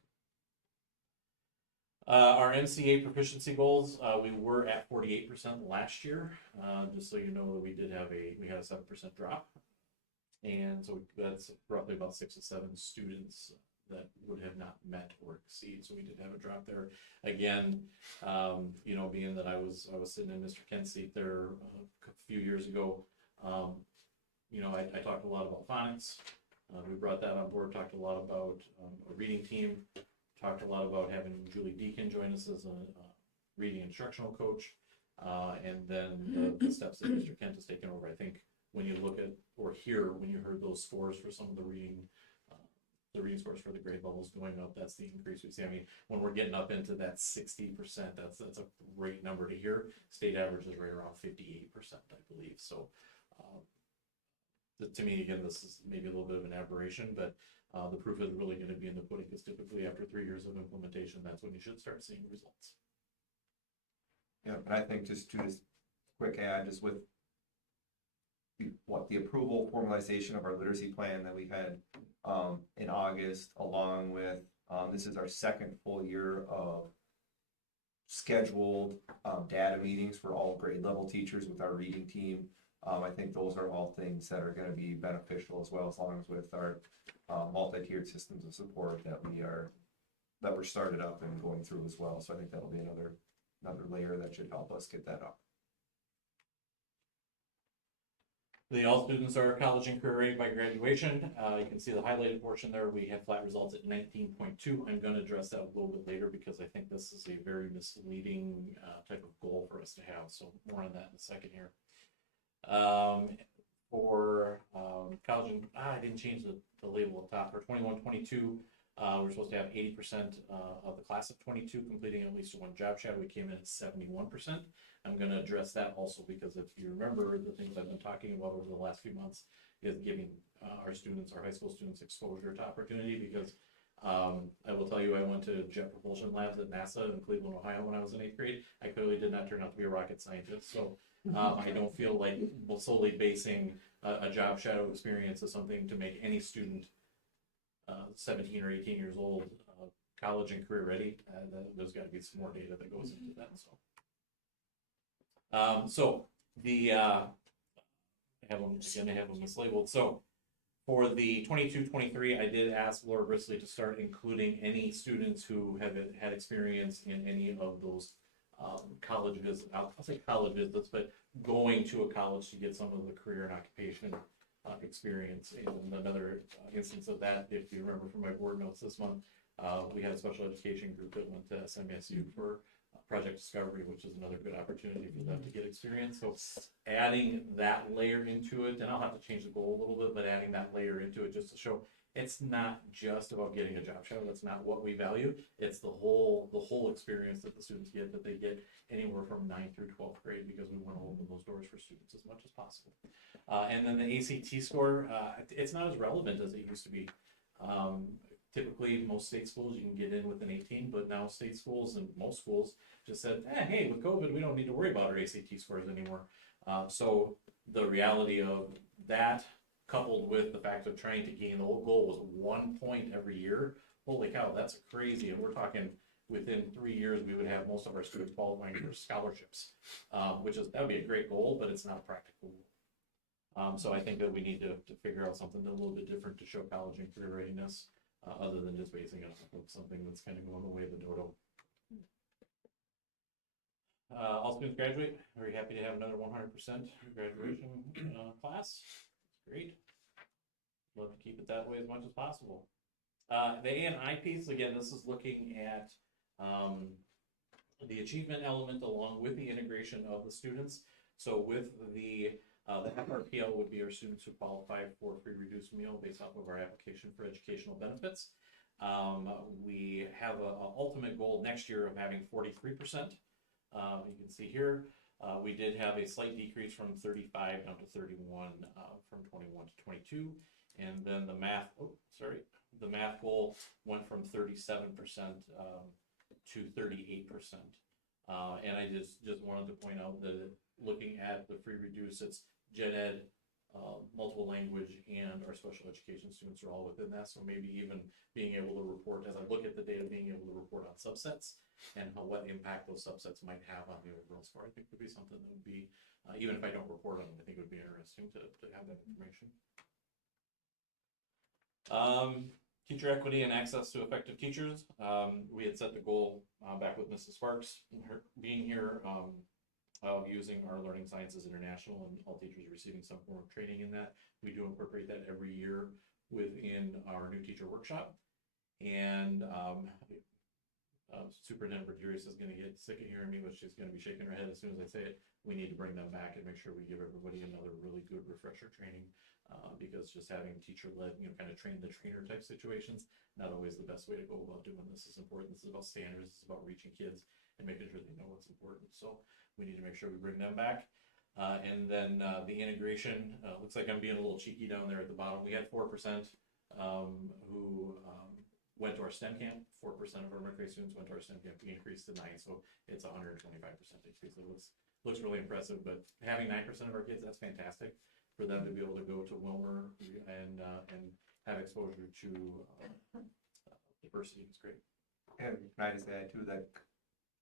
Our NCA proficiency goals, we were at 48% last year. Just so you know, we had a 7% drop. And so that's roughly about 6 to 7 students that would have not met or exceed. So we did have a drop there. Again, being that I was sitting in Mr. Kent's seat there a few years ago, I talked a lot about phonics. We brought that on board, talked a lot about a reading team, talked a lot about having Julie Deacon join us as a reading instructional coach, and then the steps that Mr. Kent has taken over. I think when you look at or hear when you heard those scores for some of the reading scores for the grade levels going up, that's the increase we see. I mean, when we're getting up into that 60%, that's a great number to hear. State average is right around 58%, I believe. So to me, again, this is maybe a little bit of an aberration, but the proof is really going to be in the pudding, because typically after 3 years of implementation, that's when you should start seeing results. Yeah, and I think just to this quick add, just with the approval formalization of our literacy plan that we had in August, along with this is our second full year of scheduled data meetings for all grade level teachers with our reading team. I think those are all things that are going to be beneficial, as well, as long as with our multi-tiered systems of support that we're started up and going through as well. So I think that'll be another layer that should help us get that up. All students are college and career ready by graduation. You can see the highlighted portion there. We had flat results at 19.2. I'm going to address that a little bit later, because I think this is a very misleading type of goal for us to have. So more on that in a second here. for college and, I didn't change the label up top, for 21-22, we're supposed to have 80% of the class of 22 completing at least one job shadow. We came in at 71%. I'm going to address that also because if you remember the things I've been talking about over the last few months is giving our students, our high school students, exposure to opportunity, because I will tell you, I went to Jet Propulsion Labs at NASA in Cleveland, Ohio when I was in 8th grade. I clearly did not turn out to be a rocket scientist, so I don't feel like solely basing a job shadow experience as something to make any student 17 or 18 years old college and career ready. There's got to be some more data that goes into that. So I have them mislabeled. So for the 22-23, I did ask Laura Brisley to start including any students who have had experience in any of those college visits. I'll say college visits, but going to a college to get some of the career and occupation experience. And another instance of that, if you remember from my board notes this month, we had a special education group that went to SMSU for Project Discovery, which is another good opportunity for them to get experience. So adding that layer into it, and I'll have to change the goal a little bit, but adding that layer into it just to show it's not just about getting a job shadow. That's not what we value. It's the whole experience that the students get, that they get anywhere from 9th through 12th grade, because we want to open those doors for students as much as possible. And then the ACT score, it's not as relevant as it used to be. Typically, most state schools you can get in with an 18, but now state schools and most schools just said, hey, with COVID, we don't need to worry about our ACT scores anymore. So the reality of that, coupled with the fact of trying to gain, the whole goal was 1 point every year. Holy cow, that's crazy. And we're talking within 3 years, we would have most of our students qualifying for scholarships, that would be a great goal, but it's not a practical goal. So I think that we need to figure out something a little bit different to show college and career readiness, other than just basing it off of something that's kind of going the way of the dodo. All students graduate. Very happy to have another 100% graduation class. Great. Love to keep it that way as much as possible. The A&I piece, again, this is looking at the achievement element along with the integration of the students. So with the FRPL would be our students who qualify for free reduced meal based off of our application for educational benefits. We have an ultimate goal next year of having 43%. You can see here, we did have a slight decrease from 35 down to 31 from 21 to 22. And then the math goal went from 37% to 38%. And I just wanted to point out that looking at the free reduce, it's gen ed, multiple language, and our special education students are all within that. So maybe even being able to report, as I look at the data, being able to report on subsets and what impact those subsets might have on the overall score, I think would be something that would be, even if I don't report on it, I think it would be interesting to have that information. Teacher equity and access to effective teachers. We had set the goal back with Mrs. Sparks, her being here, of using our Learning Sciences International, and all teachers receiving some form of training in that. We do incorporate that every year within our new teacher workshop. And Superintendent Bergerius is going to get sick of hearing me, but she's going to be shaking her head as soon as I say it. We need to bring them back and make sure we give everybody another really good refresher training, because just having teacher-led, kind of train the trainer type situations, not always the best way to go about doing this. Is important. This is about standards. It's about reaching kids and making sure they know what's important. So we need to make sure we bring them back. And then the integration, looks like I'm being a little cheeky down there at the bottom. We had 4% who went to our STEM camp. 4% of our McRae students went to our STEM camp. We increased to 9, so it's 125% increase. It looks really impressive, but having 9% of our kids, that's fantastic. For them to be able to go to Wilmer and have exposure to diversity is great. And can I just add too that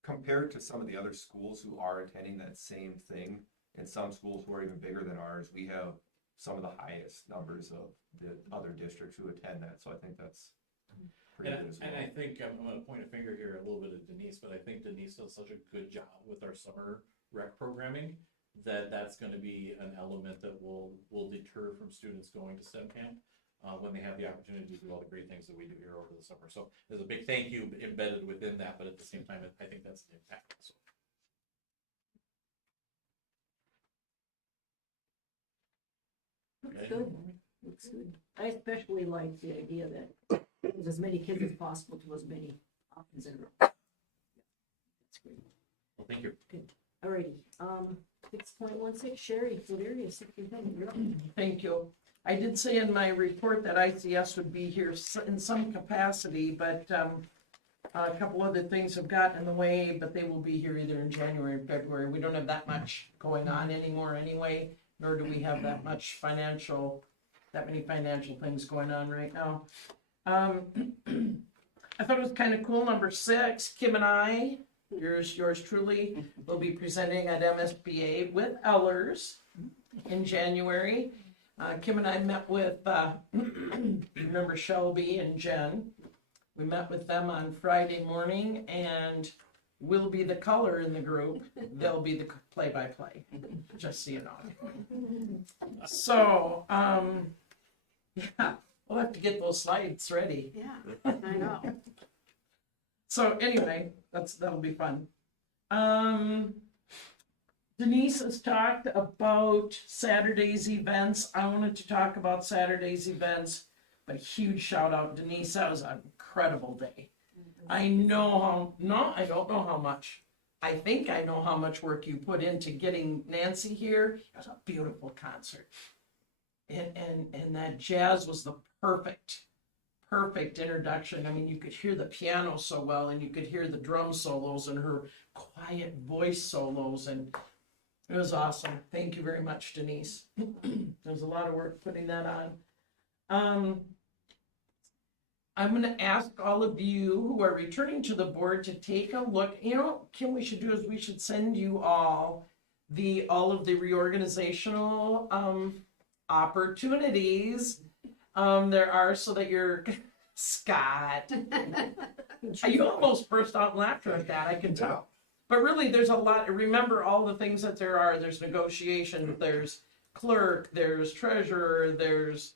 compared to some of the other schools who are attending that same thing, and some schools who are even bigger than ours, we have some of the highest numbers of the other districts who attend that. So I think that's pretty good as well. And I think I'm going to point a finger here a little bit at Denise, but I think Denise does such a good job with our summer rec programming that's going to be an element that will deter from students going to STEM camp when they have the opportunity to do all the great things that we do here over the summer. So there's a big thank you embedded within that, but at the same time, I think that's an impact. So. Looks good. Looks good. I especially like the idea that there's as many kids as possible to as many options in a room. That's great. Well, thank you. Alrighty, 6.16, Sherry, food area, superintendent, you're up. Thank you. I did say in my report that ICS would be here in some capacity, but a couple other things have gotten in the way, but they will be here either in January or February. We don't have that much going on anymore anyway, nor do we have that many financial things going on right now. I thought it was kind of cool. Number 6, Kim and I, yours truly, will be presenting at MSBA with Ellers in January. Kim and I met with, remember Shelby and Jen. We met with them on Friday morning, and we'll be the color in the group. They'll be the play-by-play, just so you know. So, yeah, we'll have to get those slides ready. Yeah, I know. So anyway, that'll be fun. Denise has talked about Saturday's events. I wanted to talk about Saturday's events, but huge shout out, Denise. That was an incredible day. I don't know how much. I think I know how much work you put into getting Nancy here. It was a beautiful concert. And that jazz was the perfect introduction. I mean, you could hear the piano so well, and you could hear the drum solos and her quiet voice solos, and it was awesome. Thank you very much, Denise. There was a lot of work putting that on. I'm going to ask all of you who are returning to the board to take a look. You know, Kim, we should send you all of the reorganizational opportunities there are, so that you're Scott. You almost burst out in laughter at that, I can tell. But really, there's a lot. Remember all the things that there are. There's negotiation, there's clerk, there's treasurer, there's,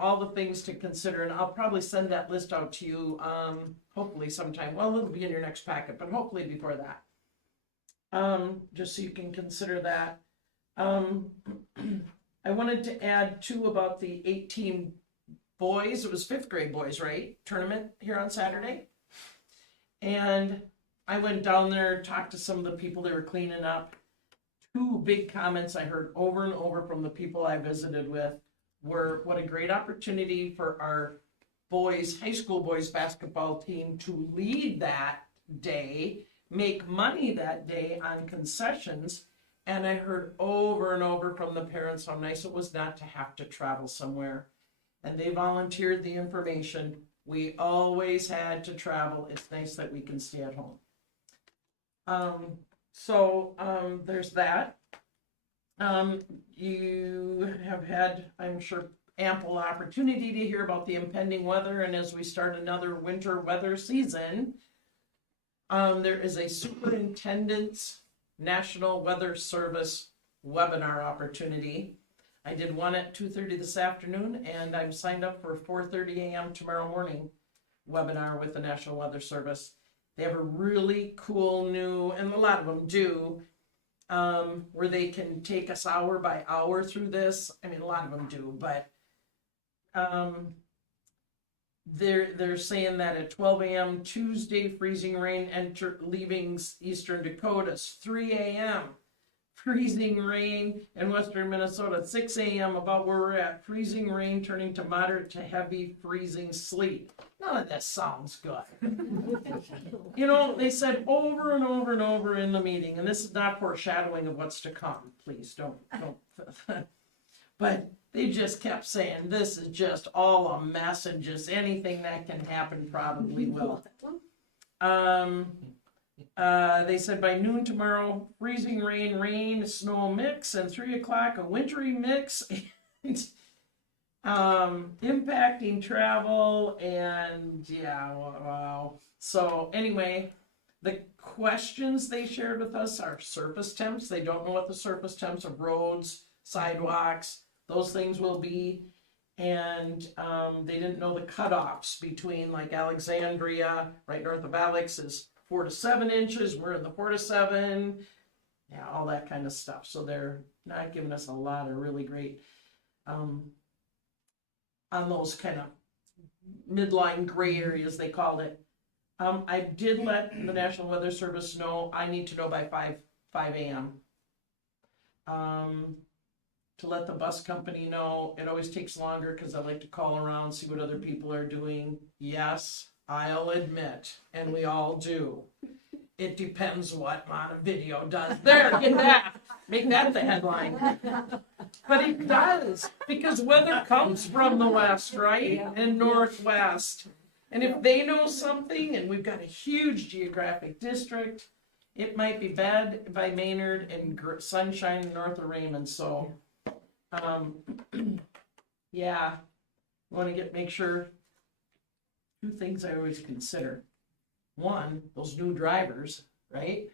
all the things to consider. And I'll probably send that list out to you, hopefully sometime. Well, it'll be in your next packet, but hopefully before that. Just so you can consider that. I wanted to add too about the 18 boys. It was 5th grade boys, right? Tournament here on Saturday. And I went down there, talked to some of the people they were cleaning up. 2 big comments I heard over and over from the people I visited with were what a great opportunity for our boys, high school boys basketball team to lead that day, make money that day on concessions. And I heard over and over from the parents how nice it was not to have to travel somewhere. And they volunteered the information. We always had to travel. It's nice that we can stay at home. There's that. You have had, I'm sure, ample opportunity to hear about the impending weather, and as we start another winter weather season, there is a Superintendent's National Weather Service webinar opportunity. I did one at 2:30 this afternoon, and I'm signed up for a 4:30 a.m. tomorrow morning webinar with the National Weather Service. They have a really cool new, and a lot of them do, where they can take us hour by hour through this. I mean, a lot of them do, but they're saying that at 12 a.m. Tuesday, freezing rain leaving eastern Dakotas. 3 a.m. freezing rain in western Minnesota. 6 a.m. about where we're at. Freezing rain turning to moderate to heavy freezing sleet. None of this sounds good. They said over and over and over in the meeting, and this is not foreshadowing of what's to come. Please don't. But they just kept saying, this is just all a mess, and just anything that can happen probably will. They said by noon tomorrow, freezing rain, snow mix, and 3 o'clock, a wintry mix, and impacting travel, and yeah, wow. So anyway, the questions they shared with us are surface temps. They don't know what the surface temps of roads, sidewalks, those things will be. And they didn't know the cutoffs between, like, Alexandria, right north of Alex, is 4 to 7 inches. We're in the 4 to 7. Yeah, all that kind of stuff. So they're not giving us a lot of really great on those kind of midline gray areas, they called it. I did let the National Weather Service know I need to know by 5 a.m. To let the bus company know. It always takes longer because I like to call around, see what other people are doing. Yes, I'll admit, and we all do. It depends what Montevideo does. There, get that. Make that the headline. But it does, because weather comes from the west, right? And northwest. And if they know something, and we've got a huge geographic district, it might be bad by Maynard and sunshine north of Raymond, so, yeah. Want to make sure, two things I always consider. One, those new drivers, right?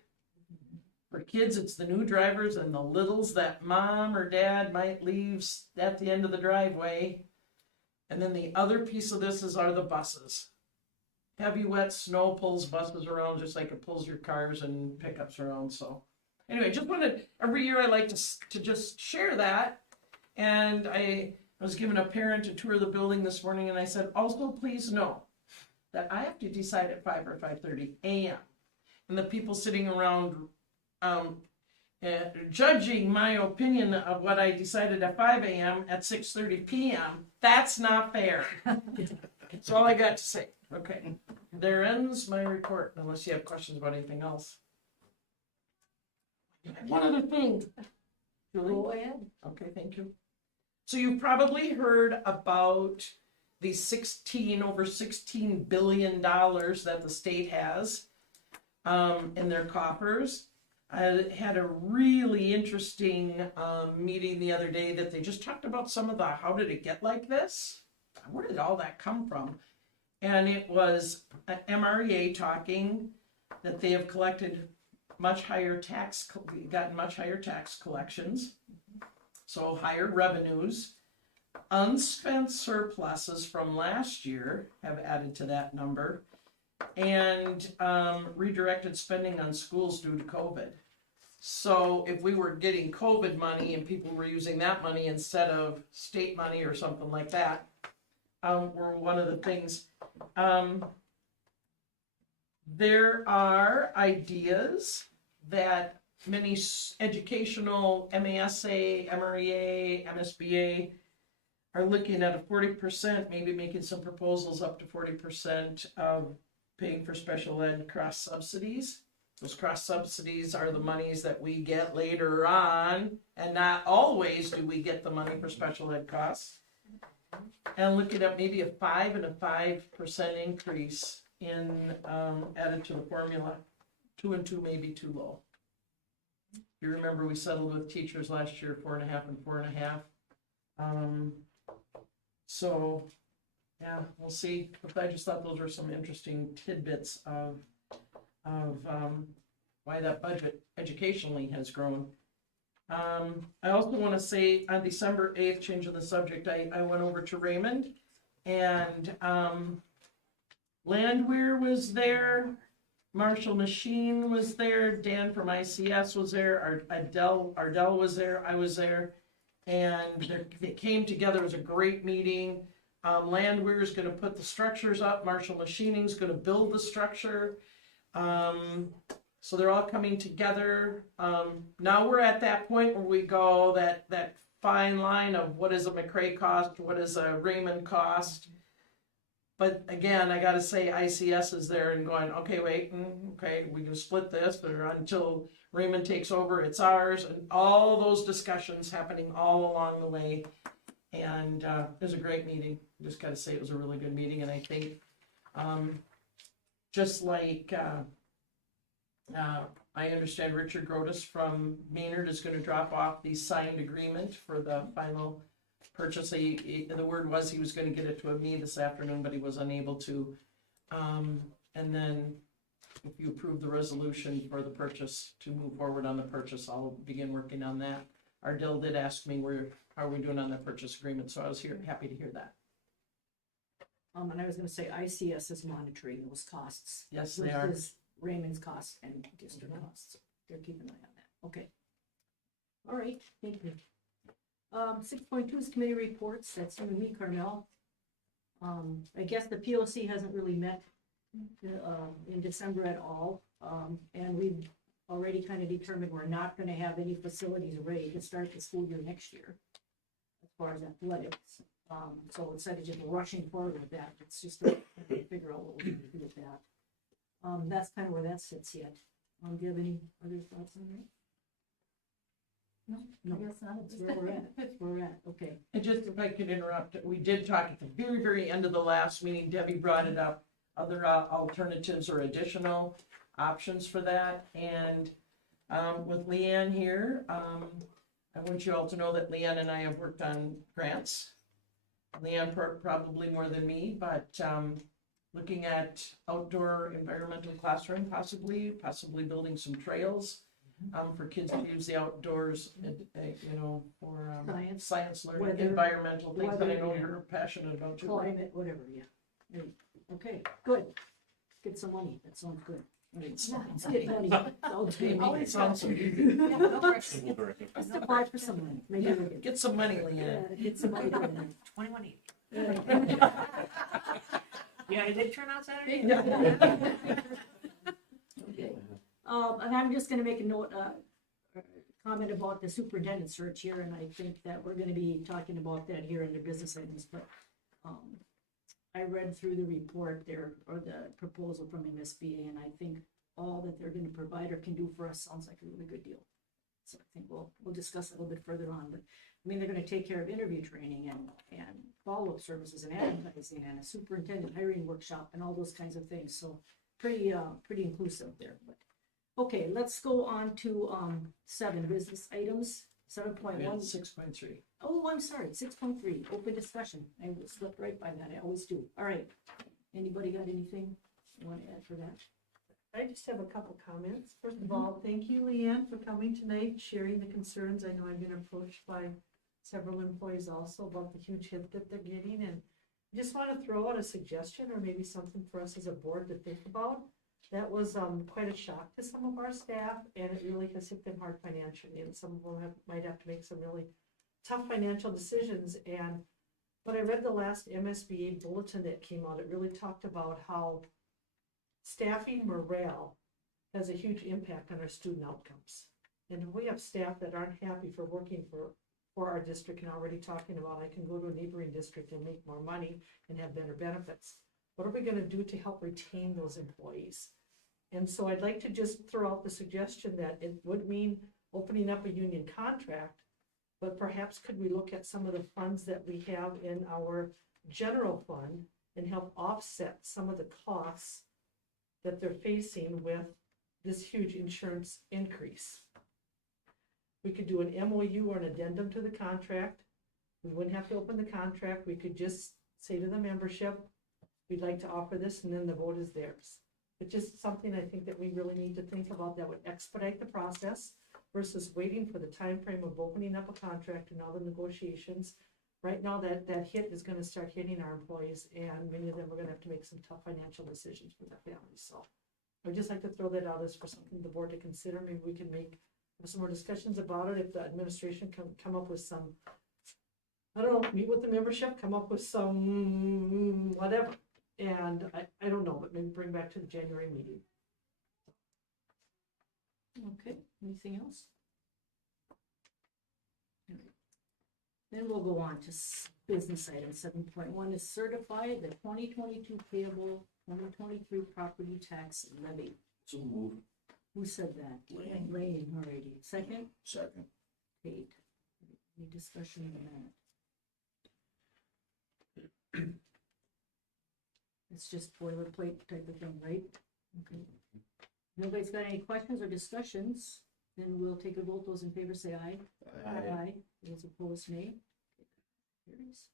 For kids, it's the new drivers and the littles that mom or dad might leave at the end of the driveway. And then the other piece of this are the buses. Heavy wet snow pulls buses around just like it pulls your cars and pickups around. So anyway, just wanted, every year I like to just share that. And I was giving a parent a tour of the building this morning, and I said, also please know that I have to decide at 5 or 5:30 a.m. And the people sitting around judging my opinion of what I decided at 5 a.m. at 6:30 p.m., that's not fair. That's all I got to say. Okay, there ends my report, unless you have questions about anything else. One other thing. Julie? Go ahead. Okay, thank you. So you've probably heard about the over $16 billion that the state has in their coffers. I had a really interesting meeting the other day that they just talked about some of the, how did it get like this? Where did all that come from? And it was MREA talking that they have collected gotten much higher tax collections, so higher revenues. Unspent surpluses from last year have added to that number, and redirected spending on schools due to COVID. So if we were getting COVID money and people were using that money instead of state money or something like that, were one of the things. There are ideas that many educational MASA, MREA, MSBA are looking at a 40%, maybe making some proposals up to 40% of paying for special ed cross subsidies. Those cross subsidies are the monies that we get later on, and not always do we get the money for special ed costs. And looking at maybe a 5% increase in added to the formula. 2 and 2 may be too low. You remember we settled with teachers last year, 4.5 and 4.5. So yeah, we'll see. But I just thought those were some interesting tidbits of why that budget educationally has grown. I also want to say on December 8th, changing the subject, I went over to Raymond, and Landwehr was there, Marshall Machine was there, Dan from ICS was there, Ardell was there, I was there, and they came together. It was a great meeting. Landwehr is going to put the structures up, Marshall Machining is going to build the structure. So they're all coming together. Now we're at that point where we go that fine line of what is a McRae cost, what is a Raymond cost. But again, I got to say ICS is there and going, okay, wait, okay, we can split this, but until Raymond takes over, it's ours, and all those discussions happening all along the way. And it was a great meeting. Just got to say it was a really good meeting, and I think just like I understand Richard Grotus from Maynard is going to drop off the signed agreement for the final purchase. The word was he was going to get it to me this afternoon, but he was unable to. And then if you approve the resolution for the purchase to move forward on the purchase, I'll begin working on that. Ardell did ask me how are we doing on the purchase agreement, so I was happy to hear that. And I was gonna say ICS is monitoring those costs. Yes, they are. Versus Raymond's costs and district costs. They're keeping an eye on that. Okay. All right, thank you. 6.2 is committee reports. That's you and me, Carmel. I guess the POC hasn't really met in December at all. And we've already kind of determined we're not gonna have any facilities ready to start the school year next year as far as athletics. So instead of just rushing forward with that, it's just to figure out what we're gonna do with that. That's kind of where that sits yet. Do you have any other thoughts on that? No, I guess not. that's where we're at, that's where we're at, okay. And just if I could interrupt, we did talk at the very, very end of the last meeting, Debbie brought it up, other alternatives or additional options for that, and with Leanne here, I want you all to know that Leanne and I have worked on grants. Leanne probably more than me, but looking at outdoor environmental classroom possibly building some trails for kids to use the outdoors, you know, for science learning, weather, environmental things that I know weather, you're passionate about too. Climate, whatever, yeah. Okay, good. Get some money, that sounds good. Let's get money. Sounds good. It sounds so easy. Yeah, no pressure. Let's apply for some money. Maybe we'll get. Get some money, Leanne. Yeah, get some money. 2180. Yeah. Yeah, did it turn out Saturday? Okay. And I'm just gonna make a note, comment about the superintendent search here, and I think that we're gonna be talking about that here in the business items, but, I read through the report there, or the proposal from MSBA, and I think all that they're gonna provide or can do for us sounds like a really good deal. So I think we'll discuss it a little bit further on, but, I mean, they're gonna take care of interview training and follow-up services and advertising and a superintendent hiring workshop and all those kinds of things, so pretty inclusive there, but. Okay, let's go on to, 7 business items, 7.1. 6.3. Oh, I'm sorry, 6.3, open discussion. I slipped right by that, I always do. All right, anybody got anything you want to add for that? I just have a couple comments. First of all, thank you, Leanne, for coming tonight, sharing the concerns. I know I've been approached by several employees also about the huge hit that they're getting, and I just want to throw out a suggestion or maybe something for us as a board to think about. That was quite a shock to some of our staff, and it really has hit them hard financially, and some of them might have to make some really tough financial decisions. And when I read the last MSBA bulletin that came out, it really talked about how staffing morale has a huge impact on our student outcomes. And if we have staff that aren't happy for working for our district and already talking about, I can go to a neighboring district and make more money and have better benefits, what are we going to do to help retain those employees? And so I'd like to just throw out the suggestion that it would mean opening up a union contract, but perhaps could we look at some of the funds that we have in our general fund and help offset some of the costs that they're facing with this huge insurance increase? We could do an MOU or an addendum to the contract. We wouldn't have to open the contract. We could just say to the membership, we'd like to offer this, and then the vote is theirs. It's just something I think that we really need to think about that would expedite the process versus waiting for the time frame of opening up a contract and all the negotiations. Right now, that hit is gonna start hitting our employees, and many of them are gonna have to make some tough financial decisions for their families. So I'd just like to throw that out as for something the board to consider. Maybe we can have some more discussions about it if the administration can come up with some, I don't know, meet with the membership, come up with some whatever. And I don't know, but maybe bring back to the January meeting. Okay, anything else? All right. Then we'll go on to business item 7.1 is certify the 2022 payable 2023 property tax levy. So move. Who said that? Lane. Lane, already. Second? Second. Kate. Any discussion on that? It's just boilerplate type of thing, right? Okay. Nobody's got any questions or discussions, then we'll take a vote. Those in favor say aye. Aye. Those opposed, nay. Carries.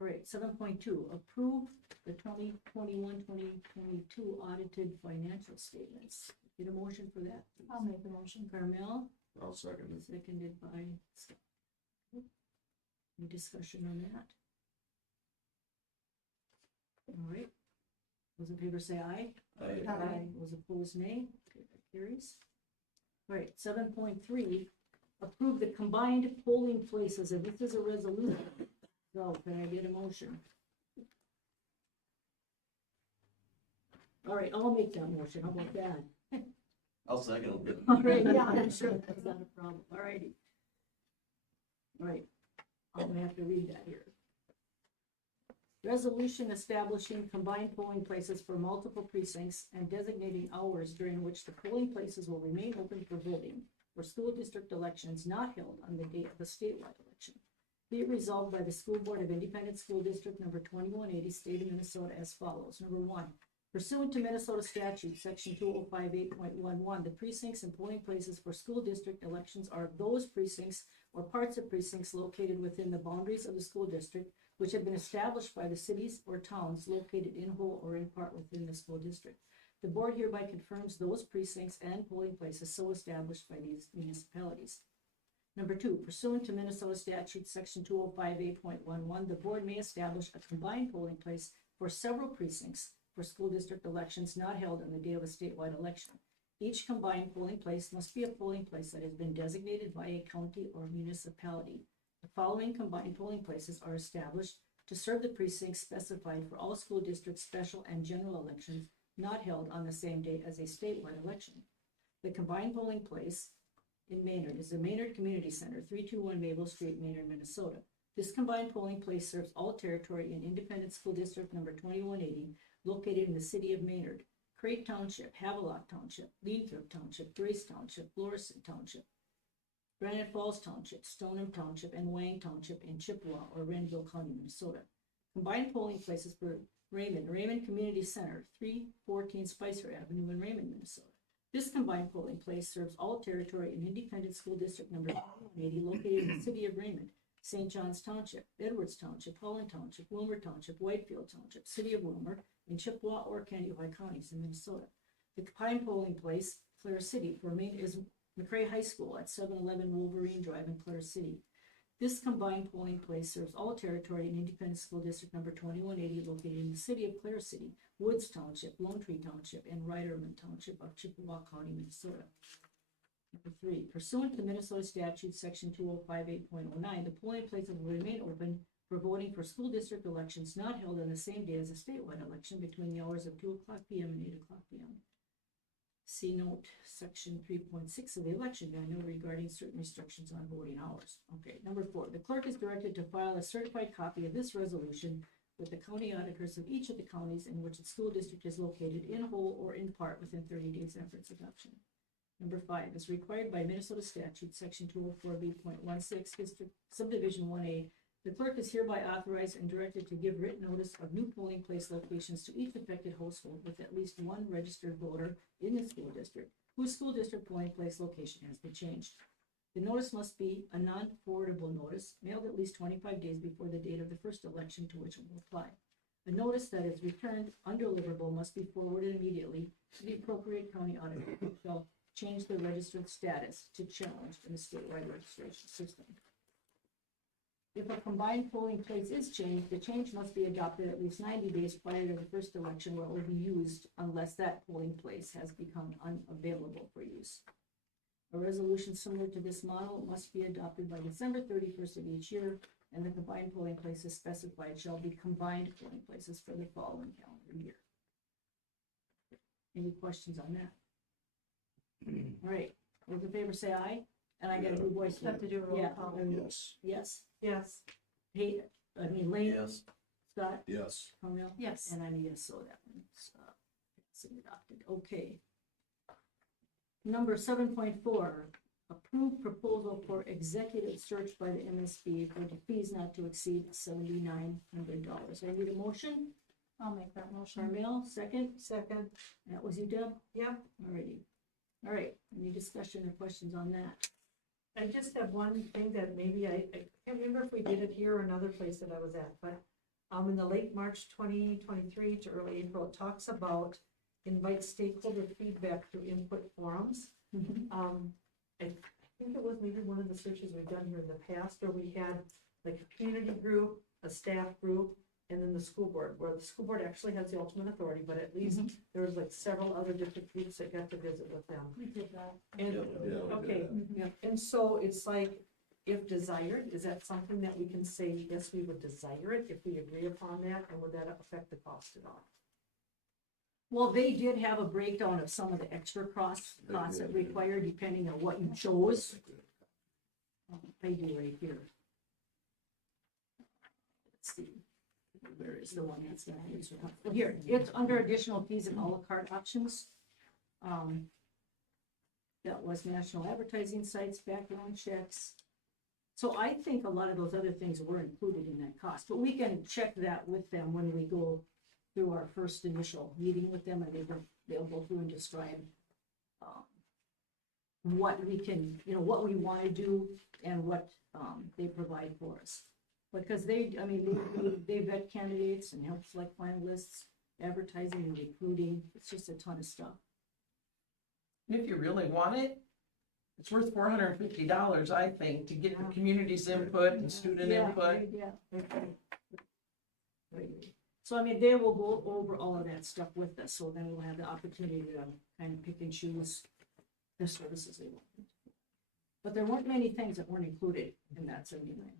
All right, 7.2, approve the 2021-2022 audited financial statements. Get a motion for that? I'll make the motion. Carmel, I'll second it. seconded by Scott. Any discussion on that? All right. Those in favor say aye. Aye. Those opposed, nay. Okay, that carries. All right, 7.3, approve the combined polling places, and this is a resolution. So can I get a motion? All right, I'll make that motion, how about that? I'll second it. All right, yeah, I'm sure that's not a problem, all righty. All right, I'm gonna have to read that here. Resolution establishing combined polling places for multiple precincts and designating hours during which the polling places will remain open for voting for school district elections not held on the date of a statewide election. Be it resolved by the School Board of Independent School District number 2180, State of Minnesota as follows. Number one, pursuant to Minnesota statute, section 2058.11, the precincts and polling places for school district elections are those precincts or parts of precincts located within the boundaries of the school district which have been established by the cities or towns located in whole or in part within the school district. The board hereby confirms those precincts and polling places so established by these municipalities. Number two, pursuant to Minnesota statute, section 2058.11, the board may establish a combined polling place for several precincts for school district elections not held on the day of a statewide election. Each combined polling place must be a polling place that has been designated by a county or municipality. The following combined polling places are established to serve the precincts specified for all school districts, special and general elections not held on the same day as a statewide election. The combined polling place in Maynard is the Maynard Community Center, 321 Maple Street, Maynard, Minnesota. This combined polling place serves all territory in Independent School District number 2180, located in the city of Maynard, Crate Township, Havelock Township, Leanthrop Township, Grace Township, Florissant Township, Granite Falls Township, Stoneham Township, and Wang Township in Chippewa or Renville County, Minnesota. Combined polling places for Raymond Community Center, 314 Spicer Avenue in Raymond, Minnesota. This combined polling place serves all territory in Independent School District number 180, located in the city of Raymond, St. John's Township, Edwards Township, Holland Township, Wilmer Township, Whitefield Township, City of Wilmer, in Chippewa or Kaneohe counties in Minnesota. The combined polling place, Clare City, for Maine is McRae High School at 711 Wolverine Drive in Clare City. This combined polling place serves all territory in Independent School District number 2180, located in the city of Clare City, Woods Township, Lone Tree Township, and Riderman Township of Chippewa County, Minnesota. Number three, pursuant to Minnesota statute section 2058.09, the polling places will remain open for voting for school district elections not held on the same day as a statewide election between the hours of 2 o'clock p.m. and 8 o'clock p.m. See note section 3.6 of the election manual regarding certain restrictions on voting hours. Okay, number four, the clerk is directed to file a certified copy of this resolution with the county auditors of each of the counties in which the school district is located in whole or in part within 30 days after its adoption. Number five, is required by Minnesota statute section 204B.16 district subdivision 1A. The clerk is hereby authorized and directed to give written notice of new polling place locations to each affected household with at least one registered voter in the school district whose school district polling place location has been changed. The notice must be a non-forwardable notice mailed at least 25 days before the date of the first election to which it will apply. A notice that is returned undeliverable must be forwarded immediately to the appropriate county auditor who shall change the registered status to challenged in the statewide registration system. If a combined polling place is changed, the change must be adopted at least 90 days prior to the first election where it will be used unless that polling place has become unavailable for use. A resolution similar to this model must be adopted by December 31st of each year, and the combined polling places specified shall be combined polling places for the following calendar year. Any questions on that? All right, those in favor say aye, and I gotta do voice vote. Have to do a roll Yeah. call. Yes. Yes, Yes. Lane, Yes. Scott, Yes. Carmel? Yes. And I'm a yes, so that one's, adopted, okay. Number 7.4, approve proposal for executive search by the MSB for the fees not to exceed $7,900. I need a motion. I'll make that motion. Carmel, second. Second. That was you, Deb? Yeah. Alrighty. All right, any discussion or questions on that? I just have one thing that maybe I can't remember if we did it here or another place that I was at, but in the late March 2023 to early April, it talks about invite stakeholder feedback through input forums. I think it was maybe one of the searches we've done here in the past, where we had like a community group, a staff group, and then the school board, where the school board actually has the ultimate authority, but at least there was like several other different groups that got to visit with them. We did that. And, okay, and so it's like, if desired, is that something that we can say, yes, we would desire it if we agree upon that, and would that affect the cost at all? Well, they did have a breakdown of some of the extra costs that required depending on what you chose. I do right here. Let's see. Where is the one that's not answered? Here, it's under additional fees and a la carte options. That was national advertising sites, background checks. So I think a lot of those other things were included in that cost, but we can check that with them when we go through our first initial meeting with them, and they'll go through and describe what we can, what we want to do and what they provide for us. Because they vet candidates and help select finalists, advertising and recruiting. It's just a ton of stuff. And if you really want it, it's worth $450, I think, to get the community's input and student input. Right, yeah. Right. So they will go over all of that stuff with us, so then we'll have the opportunity to kind of pick and choose the services they want. But there weren't many things that weren't included in that 79.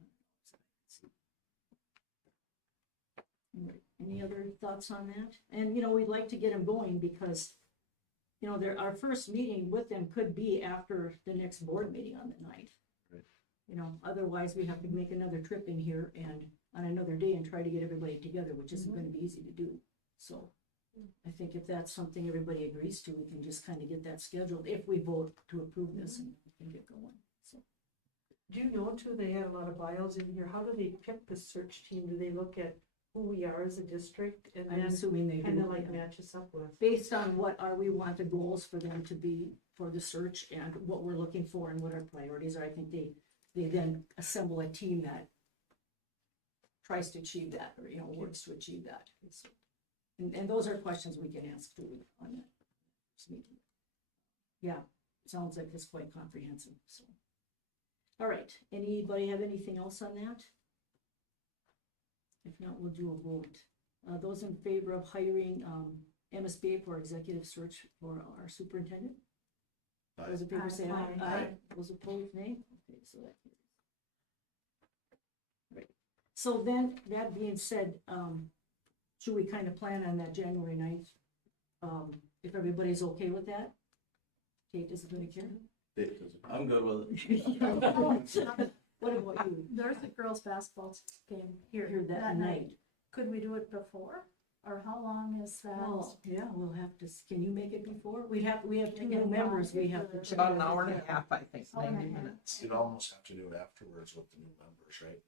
Any other thoughts on that? And, we'd like to get them going because, our first meeting with them could be after the next board meeting on the 9th. Right. Otherwise we have to make another trip in here and on another day and try to get everybody together, which isn't gonna be easy to do. So I think if that's something everybody agrees to, we can just kind of get that scheduled if we vote to approve this and we can get going, so. Do you know too, they had a lot of bios in here, how do they pick the search team? Do they look at who we are as a district and I'm then assuming they kind of do, like yeah. match us up with? Based on we want the goals for them to be for the search and what we're looking for and what our priorities are. I think they then assemble a team that tries to achieve that or, works to achieve that. So, and those are questions we can ask too on that first meeting. Yeah, sounds like it's quite comprehensive, so. All right, anybody have anything else on that? If not, we'll do a vote. Those in favor of hiring MSBA for executive search for our superintendent? Aye. Those in favor say aye. Aye. Aye. Those opposed, nay? Okay, so that carries. Right. So then, that being said, should we kind of plan on that January 9th? If everybody's okay with that? Kate isn't gonna care? I'm good with it. What about you? There's a girls' basketball game Here here that that night. night. Could we do it before? Or how long is that? Well, yeah, we'll have to, can you make it before? We have two Maybe new not. members, we have to. It's check About an with hour and them. a half, I think, Hour and a 90 half. minutes. You'd almost have to do it afterwards with the new members, right?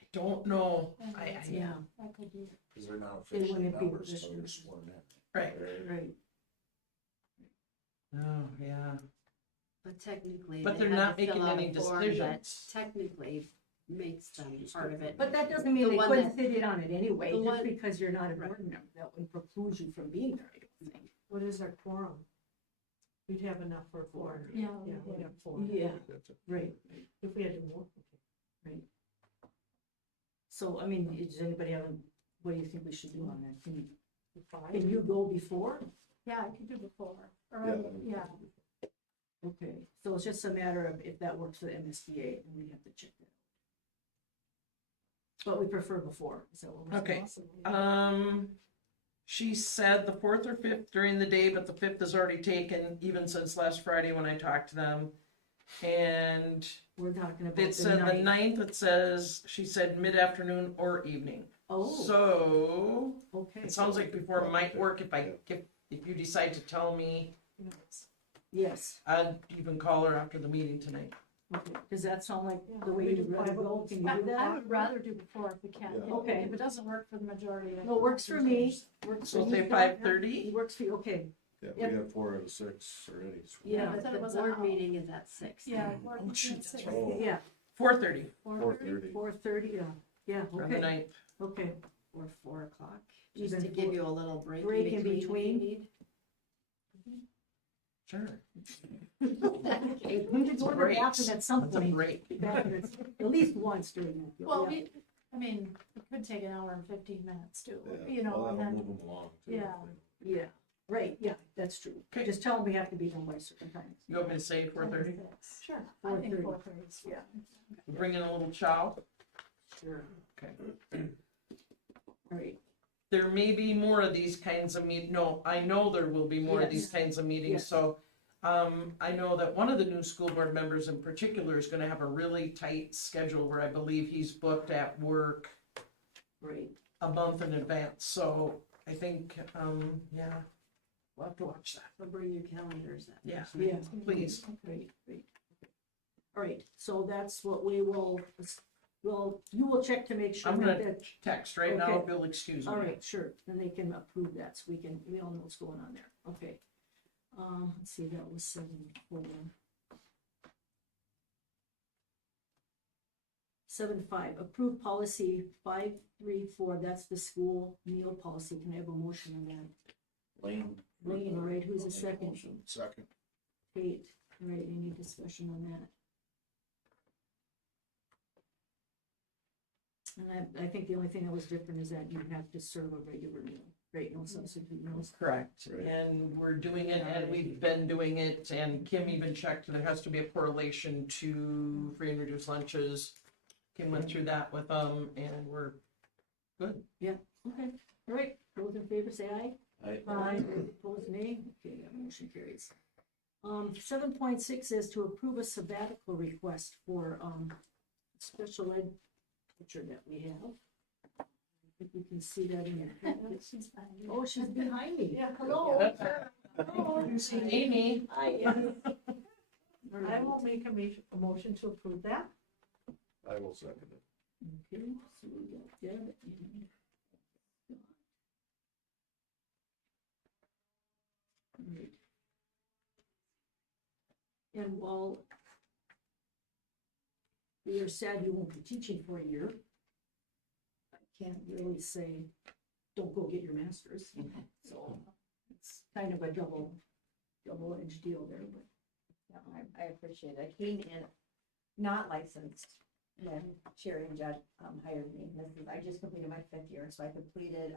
I don't know. Yeah, That could be. Because they're not They officially wouldn't be members until they're official. sworn in. Right. right. Oh, yeah. But technically, But they they're have not to fill making out any a form that decisions. technically makes them part of it. But that doesn't mean The they one couldn't that- sit in on it anyway, the just one- because you're not a Right. board member, that would preclude you from being there, I don't think. What is our quorum? We'd have enough for 4. Yeah, Yeah, we we'd did. have 4. Yeah, right. If we had to more. So, does anybody have, what do you think we should do on that? Five. Can you go before? Yeah, I could do before. Or, Yeah. yeah. Okay, so it's just a matter of if that works for the MSBA, and we have to check that. But we prefer before, is that what we're saying? Okay. She said the 4th or 5th during the day, but the 5th is already taken, even since last Friday when I talked to them. And We're talking about it said the the 9th. 9th, it says, she said mid-afternoon or evening. Oh, So, okay. it sounds like before might work if you decide to tell me, Yes, I'd even call her after the meeting tonight. okay, does that sound like Yeah, the way we you'd do rather 5 go? of Can you them. do that? I would rather do before if we can. Yeah. Okay. If it doesn't work for the majority. I No, can works for do me, things. works for So me. say It 5:30? works for you, okay, Yeah, Yep. we have 4 out of 6 already. yeah, But said the it was board out. meeting is at 6. Yeah. we're- Oh, shoot, it's that's six. right. yeah, 4:30 4:30. 4:30, yeah, on the okay, 9th. okay. Or 4 o'clock, just Even to give four- you a little break break in in between. if you between. need. Sure. We could go to the Breaks. bathroom at some It's a point, break. at least once during that. Well, yeah. it could take an hour and 15 minutes too, Yeah, you know, well, and that'll then, move them along too. yeah. Yeah, right, yeah, that's true. Okay. Just tell them we have to be done by certain times. You want me to say 4:30? Sure, I think 4:30. 4:30 is fine. Bring in a little chow? Sure. Okay. All right. there may be more of these kinds of no, I know there will be more of these kinds of meetings, Yes. so. I know that one of the new school board members in particular is gonna have a really tight schedule where I believe he's booked at work Right. a month in advance, so I think, yeah, we'll have to watch that. So bring your calendars. Yeah. Yeah. Please. Great. All right, so that's what we will, you will check to make sure I'm that gonna that, text right now, Okay. if you'll excuse me. all right, sure, then they can approve that, so we all know what's going on there, okay. Let's see, that was 7-4. 7-5, approve policy 534, that's the school meal policy, can I have a motion on that? Lane. Lane, all right, who's I'll the make a second? motion. Second. Kate, all right, any discussion on that? And I think the only thing that was different is that you have to serve a regular meal, right, no substitute meals. Correct, Right. and we're doing it, and we've been doing it, and Kim even checked, there has to be a correlation to free and reduced lunches. Kim went through that with them, and we're good. Okay, all right, those in favor say aye. Aye. Opposed, nay. Okay, that motion carries. 7.6 is to approve a sabbatical request for, special ed teacher that we have. I think you can see that in your packet. Oh, she's behind me. Yeah, hello. Hello. You see Amy. Hi, yeah. All I right. will make a motion to approve that. I will second it. Okay, so we got Deb and Scott. All right. And while we are sad you won't be teaching for a year, I can't really say, don't go get your master's. So it's kind of a double-edged deal there, but. Yeah, I appreciate it. I came in not licensed when Sherry and Judd hired me. I just completed my 5th year, so I completed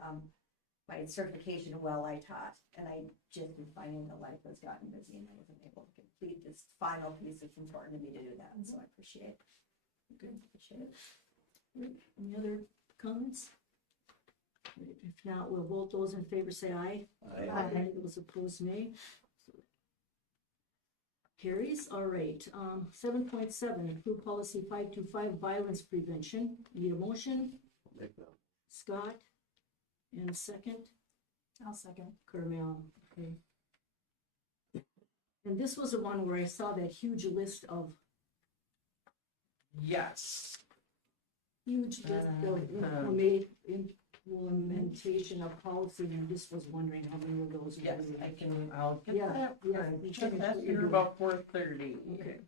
my certification while I taught. And I just been finding that life has gotten busy and I wasn't able to complete this final piece. It's important to me to do that, and so I appreciate it. Okay, appreciate it. Any other comments? If not, we'll vote. Those in favor say aye. Aye. Those opposed, nay. Carries, all right. 7.7, approve policy 525, violence prevention. Need a motion? Make that. Scott? And a second? I'll second. Carmel, okay. And this was the one where I saw that huge list of, Yes. huge list of implementation of policy, and I just was wondering how many of those. were Yes, there. I'll get Yeah, that. yeah, and you check can that put here your- about 4:30. Okay.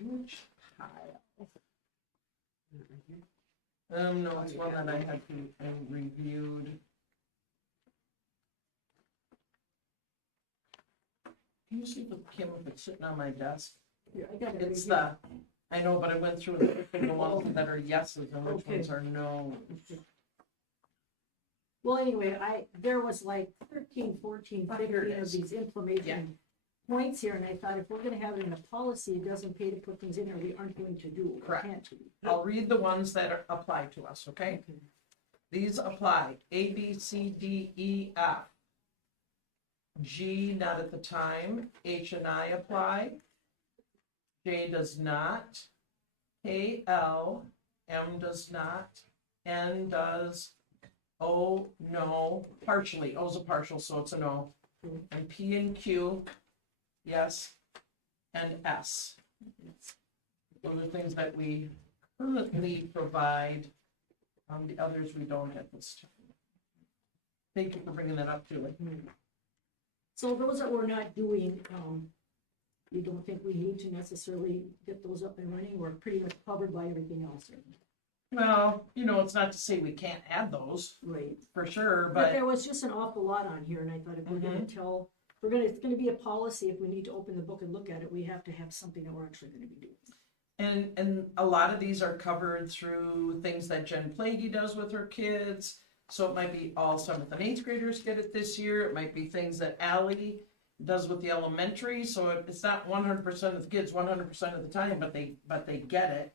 Which pile? No, it's one that I had reviewed. Can you see if Kim, if it's sitting on my desk? Yeah, I got it. It's right I know, but I went through and looked at the ones that are yeses and which Okay. ones are no. here. Well, anyway, there was like 13, 14, Oh, here it 15 of is. these implementation points here, and I thought if we're gonna have it in a policy, it doesn't pay to put things in there we aren't going to do. or Correct. Can't do. I'll read the ones that apply to us, okay? Okay. These apply, A, B, C, D, E, F. G, not at the time, H and I apply. J does not. K, L, M does not, N does, O, no, partially, O's a partial, so it's a no. And P and Q, yes, and S. Those are things that we currently provide, the others we don't at this time. Thank you for bringing that up, Julie. So those that we're not doing, you don't think we need to necessarily get those up and running? We're pretty much covered by everything else. Well, it's not to say we can't add those, Right. for sure, But but there was just an awful lot on here, and I thought if we're gonna it's gonna be a policy, if we need to open the book and look at it, we have to have something that we're actually gonna be doing. and a lot of these are covered through things that Jen Plaguey does with her kids. So it might be all 7th and 8th graders get it this year. It might be things that Allie does with the elementary, so it's not 100% of the kids 100% of the time, but they get it.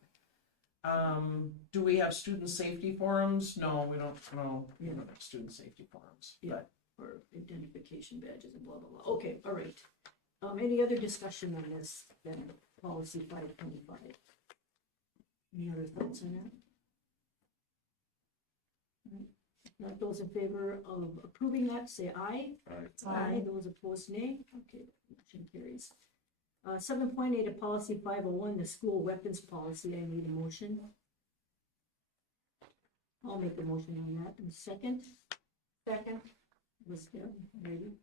Do we have student safety forums? No, we don't. No, we don't have student safety forums. Yeah. But Or identification badges and blah, blah, blah. Okay, all right. Any other discussion on this, then, policy 525? Any other thoughts on that? All right. Not those in favor of approving that, say aye. Aye. Those opposed, nay. Okay, motion carries. 7.8 of policy 501, the school weapons policy, I need a motion. I'll make a motion on that. And second? Second. Was Deb, maybe?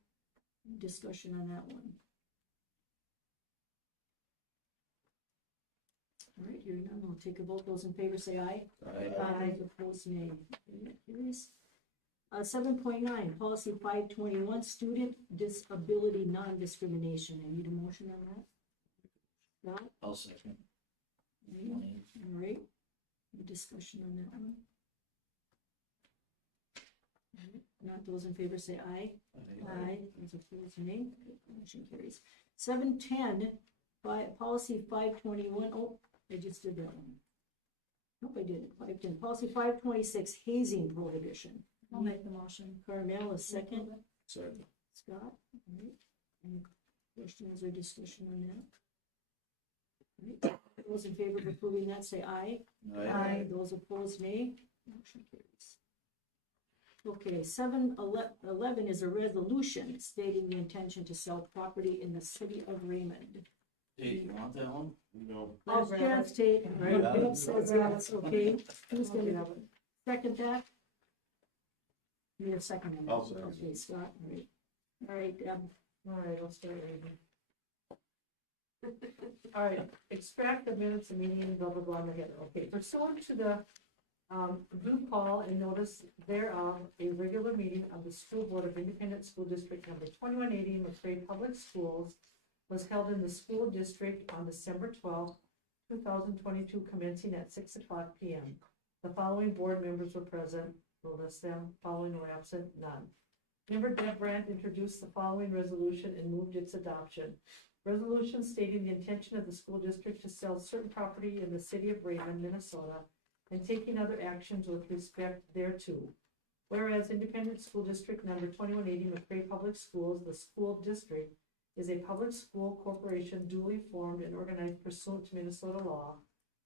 Discussion on that one. All right, hearing none, I'll take a vote. Those in favor say aye. Aye. Opposed, nay. Okay, that carries. 7.9, policy 521, student disability non-discrimination. I need a motion on that. Scott? I'll second. Wayne? All right. Any discussion on that one? All right, not those in favor say aye. Aye. Those opposed, nay. Okay, motion carries. 7.10, policy 521. Oh, I just did that one. Nope, I didn't. 5.10, policy 526, hazing prohibition. I'll make the motion. Carmel, a second. Second. Scott, all right. Any questions or discussion on that? All right. Those in favor of approving that, say aye. Aye. Those opposed, nay. Motion carries. Okay, 7.11 is a resolution stating the intention to sell property in the city of Raymond. Hey, you want that one? No. Oh, Chance Tate, right, Deb says yes, okay. Who's gonna second that? Need a second on that? I'll second. Okay, Scott, all right. All right, Deb. All right, I'll start reading. All right, extract the minutes of meeting, blah, blah, blah, together. Okay, pursuant to the due call and notice thereof, a regular meeting of the School Board of Independent School District number 2180 McCray Public Schools was held in the school district on December 12th, 2022, commencing at 6:00 p.m. The following board members were present. We'll list them. Following were absent, none. Member Deb Brandt introduced the following resolution and moved its adoption. Resolution stating the intention of the school district to sell certain property in the city of Raymond, Minnesota, and taking other actions with respect thereto. Whereas Independent School District number 2180 McCray Public Schools, the school district, is a public school corporation duly formed and organized pursuant to Minnesota law.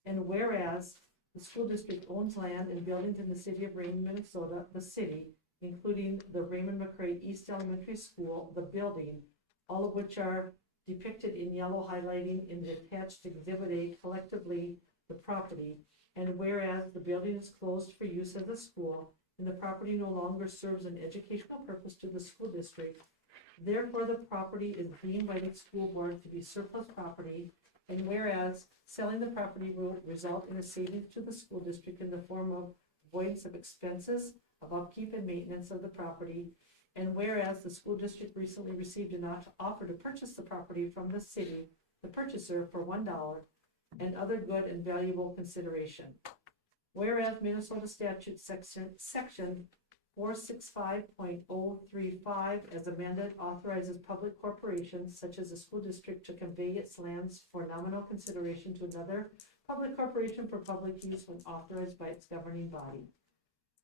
And whereas the school district owns land and buildings in the city of Raymond, Minnesota, the city, including the Raymond McCray East Elementary School, the building, all of which are depicted in yellow highlighting in the attached Exhibit A, collectively the property. And whereas the building is closed for use as a school and the property no longer serves an educational purpose to the school district, therefore the property is deemed by the school board to be surplus property. And whereas selling the property will result in a savings to the school district in the form of avoidance of expenses of upkeep and maintenance of the property. And whereas the school district recently received an offer to purchase the property from the city, the purchaser, for $1 and other good and valuable consideration. Whereas Minnesota statute section 465.035 as amended authorizes public corporations such as a school district to convey its lands for nominal consideration to another public corporation for public use when authorized by its governing body.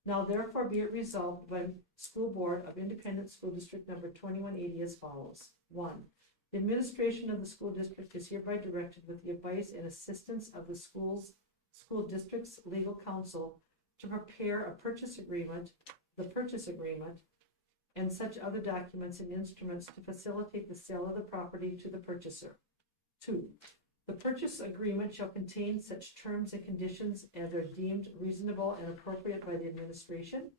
Now therefore be it resolved by School Board of Independent School District number 2180 as follows. 1. The administration of the school district is hereby directed with the advice and assistance of the school district's legal counsel to prepare a purchase agreement, the purchase agreement, and such other documents and instruments to facilitate the sale of the property to the purchaser. 2. The purchase agreement shall contain such terms and conditions as are deemed reasonable and appropriate by the administration.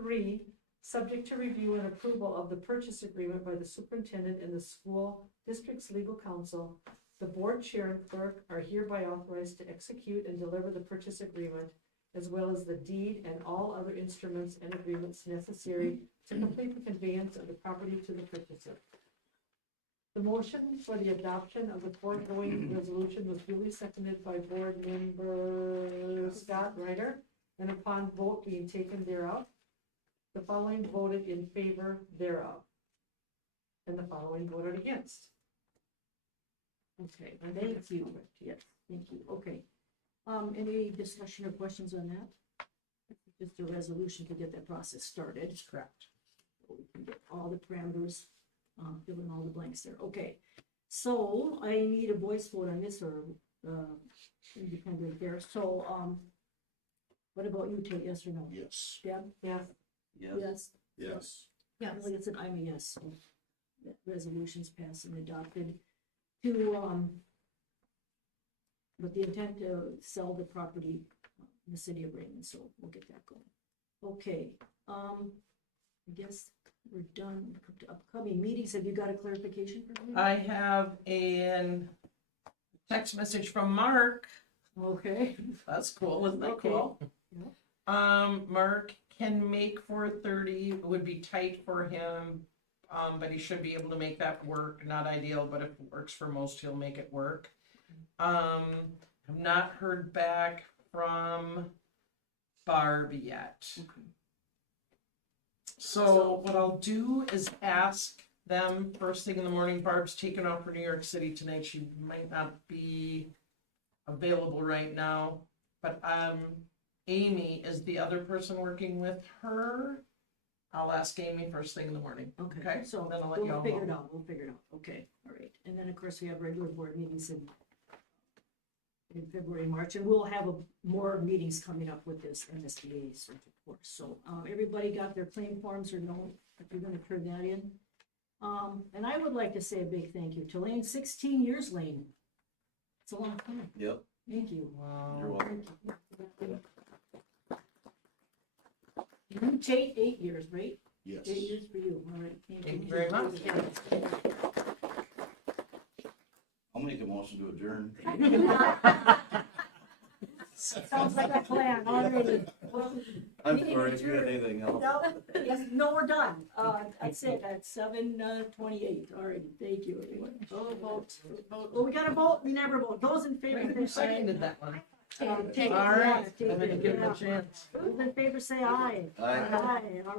3. Subject to review and approval of the purchase agreement by the superintendent and the school district's legal counsel, the board chair and clerk are hereby authorized to execute and deliver the purchase agreement, as well as the deed and all other instruments and agreements necessary to complete the conveyance of the property to the purchaser. The motion for the adoption of the foregoing resolution was duly seconded by board member Scott Ryder, and upon vote being taken thereof, the following voted in favor thereof. and the following voted against. Okay, thank you, yes, thank you, okay. Any discussion or questions on that? Just a resolution to get that process started. Correct. So we can get all the parameters, fill in all the blanks there, okay. So I need a voice vote on this, or, independent there, so, what about you, Tate, yes or no? Yes. Deb? Yeah. Yes. Yes? Yes. Yeah, well, it's an, I'm a yes, so that resolution's passed and adopted to, with the intent to sell the property in the city of Raymond, so we'll get that going. Okay, I guess we're done. Come to upcoming meetings. Have you got a clarification for me? I have a text message from Mark. Okay. That's cool, isn't that Okay. cool? Yeah. Mark can make 4:30, it would be tight for him, but he should be able to make that work. Not ideal, but if it works for most, he'll make it work. I've not heard back from Barb yet. Okay. So what I'll do is ask them first thing in the morning. Barb's taking off for New York City tonight. She might not be available right now, but Amy is the other person working with her. I'll ask Amy first thing in the morning. Okay, so then I'll let you we'll all figure it know. out, we'll figure it out, okay, all right. And then, of course, we have regular board meetings in February, March, and we'll have more meetings coming up with this MSBA search, of course. So, everybody got their claim forms or no, if you're gonna turn that in. And I would like to say a big thank you to Lane, 16 years, Lane. It's a long time, Yep. thank you. Wow. You're welcome. Thank you. You, Tate, 8 years, right? Yes. 8 years for you, all right, thank you. Thank you very much. I'll make a motion to adjourn. Sounds like a plan already. Well, I'm meeting sorry if you had adjourned. anything else. No, yes, no, we're done. That's it, at 7:28, all right, thank you, everyone. Oh, vote. Well, we got to vote, we never vote. Those in favor, Who say aye. seconded that one? Take it, All right, yeah, take I'm gonna it, give him yeah. a chance. Those in favor, say aye. Aye. Aye, all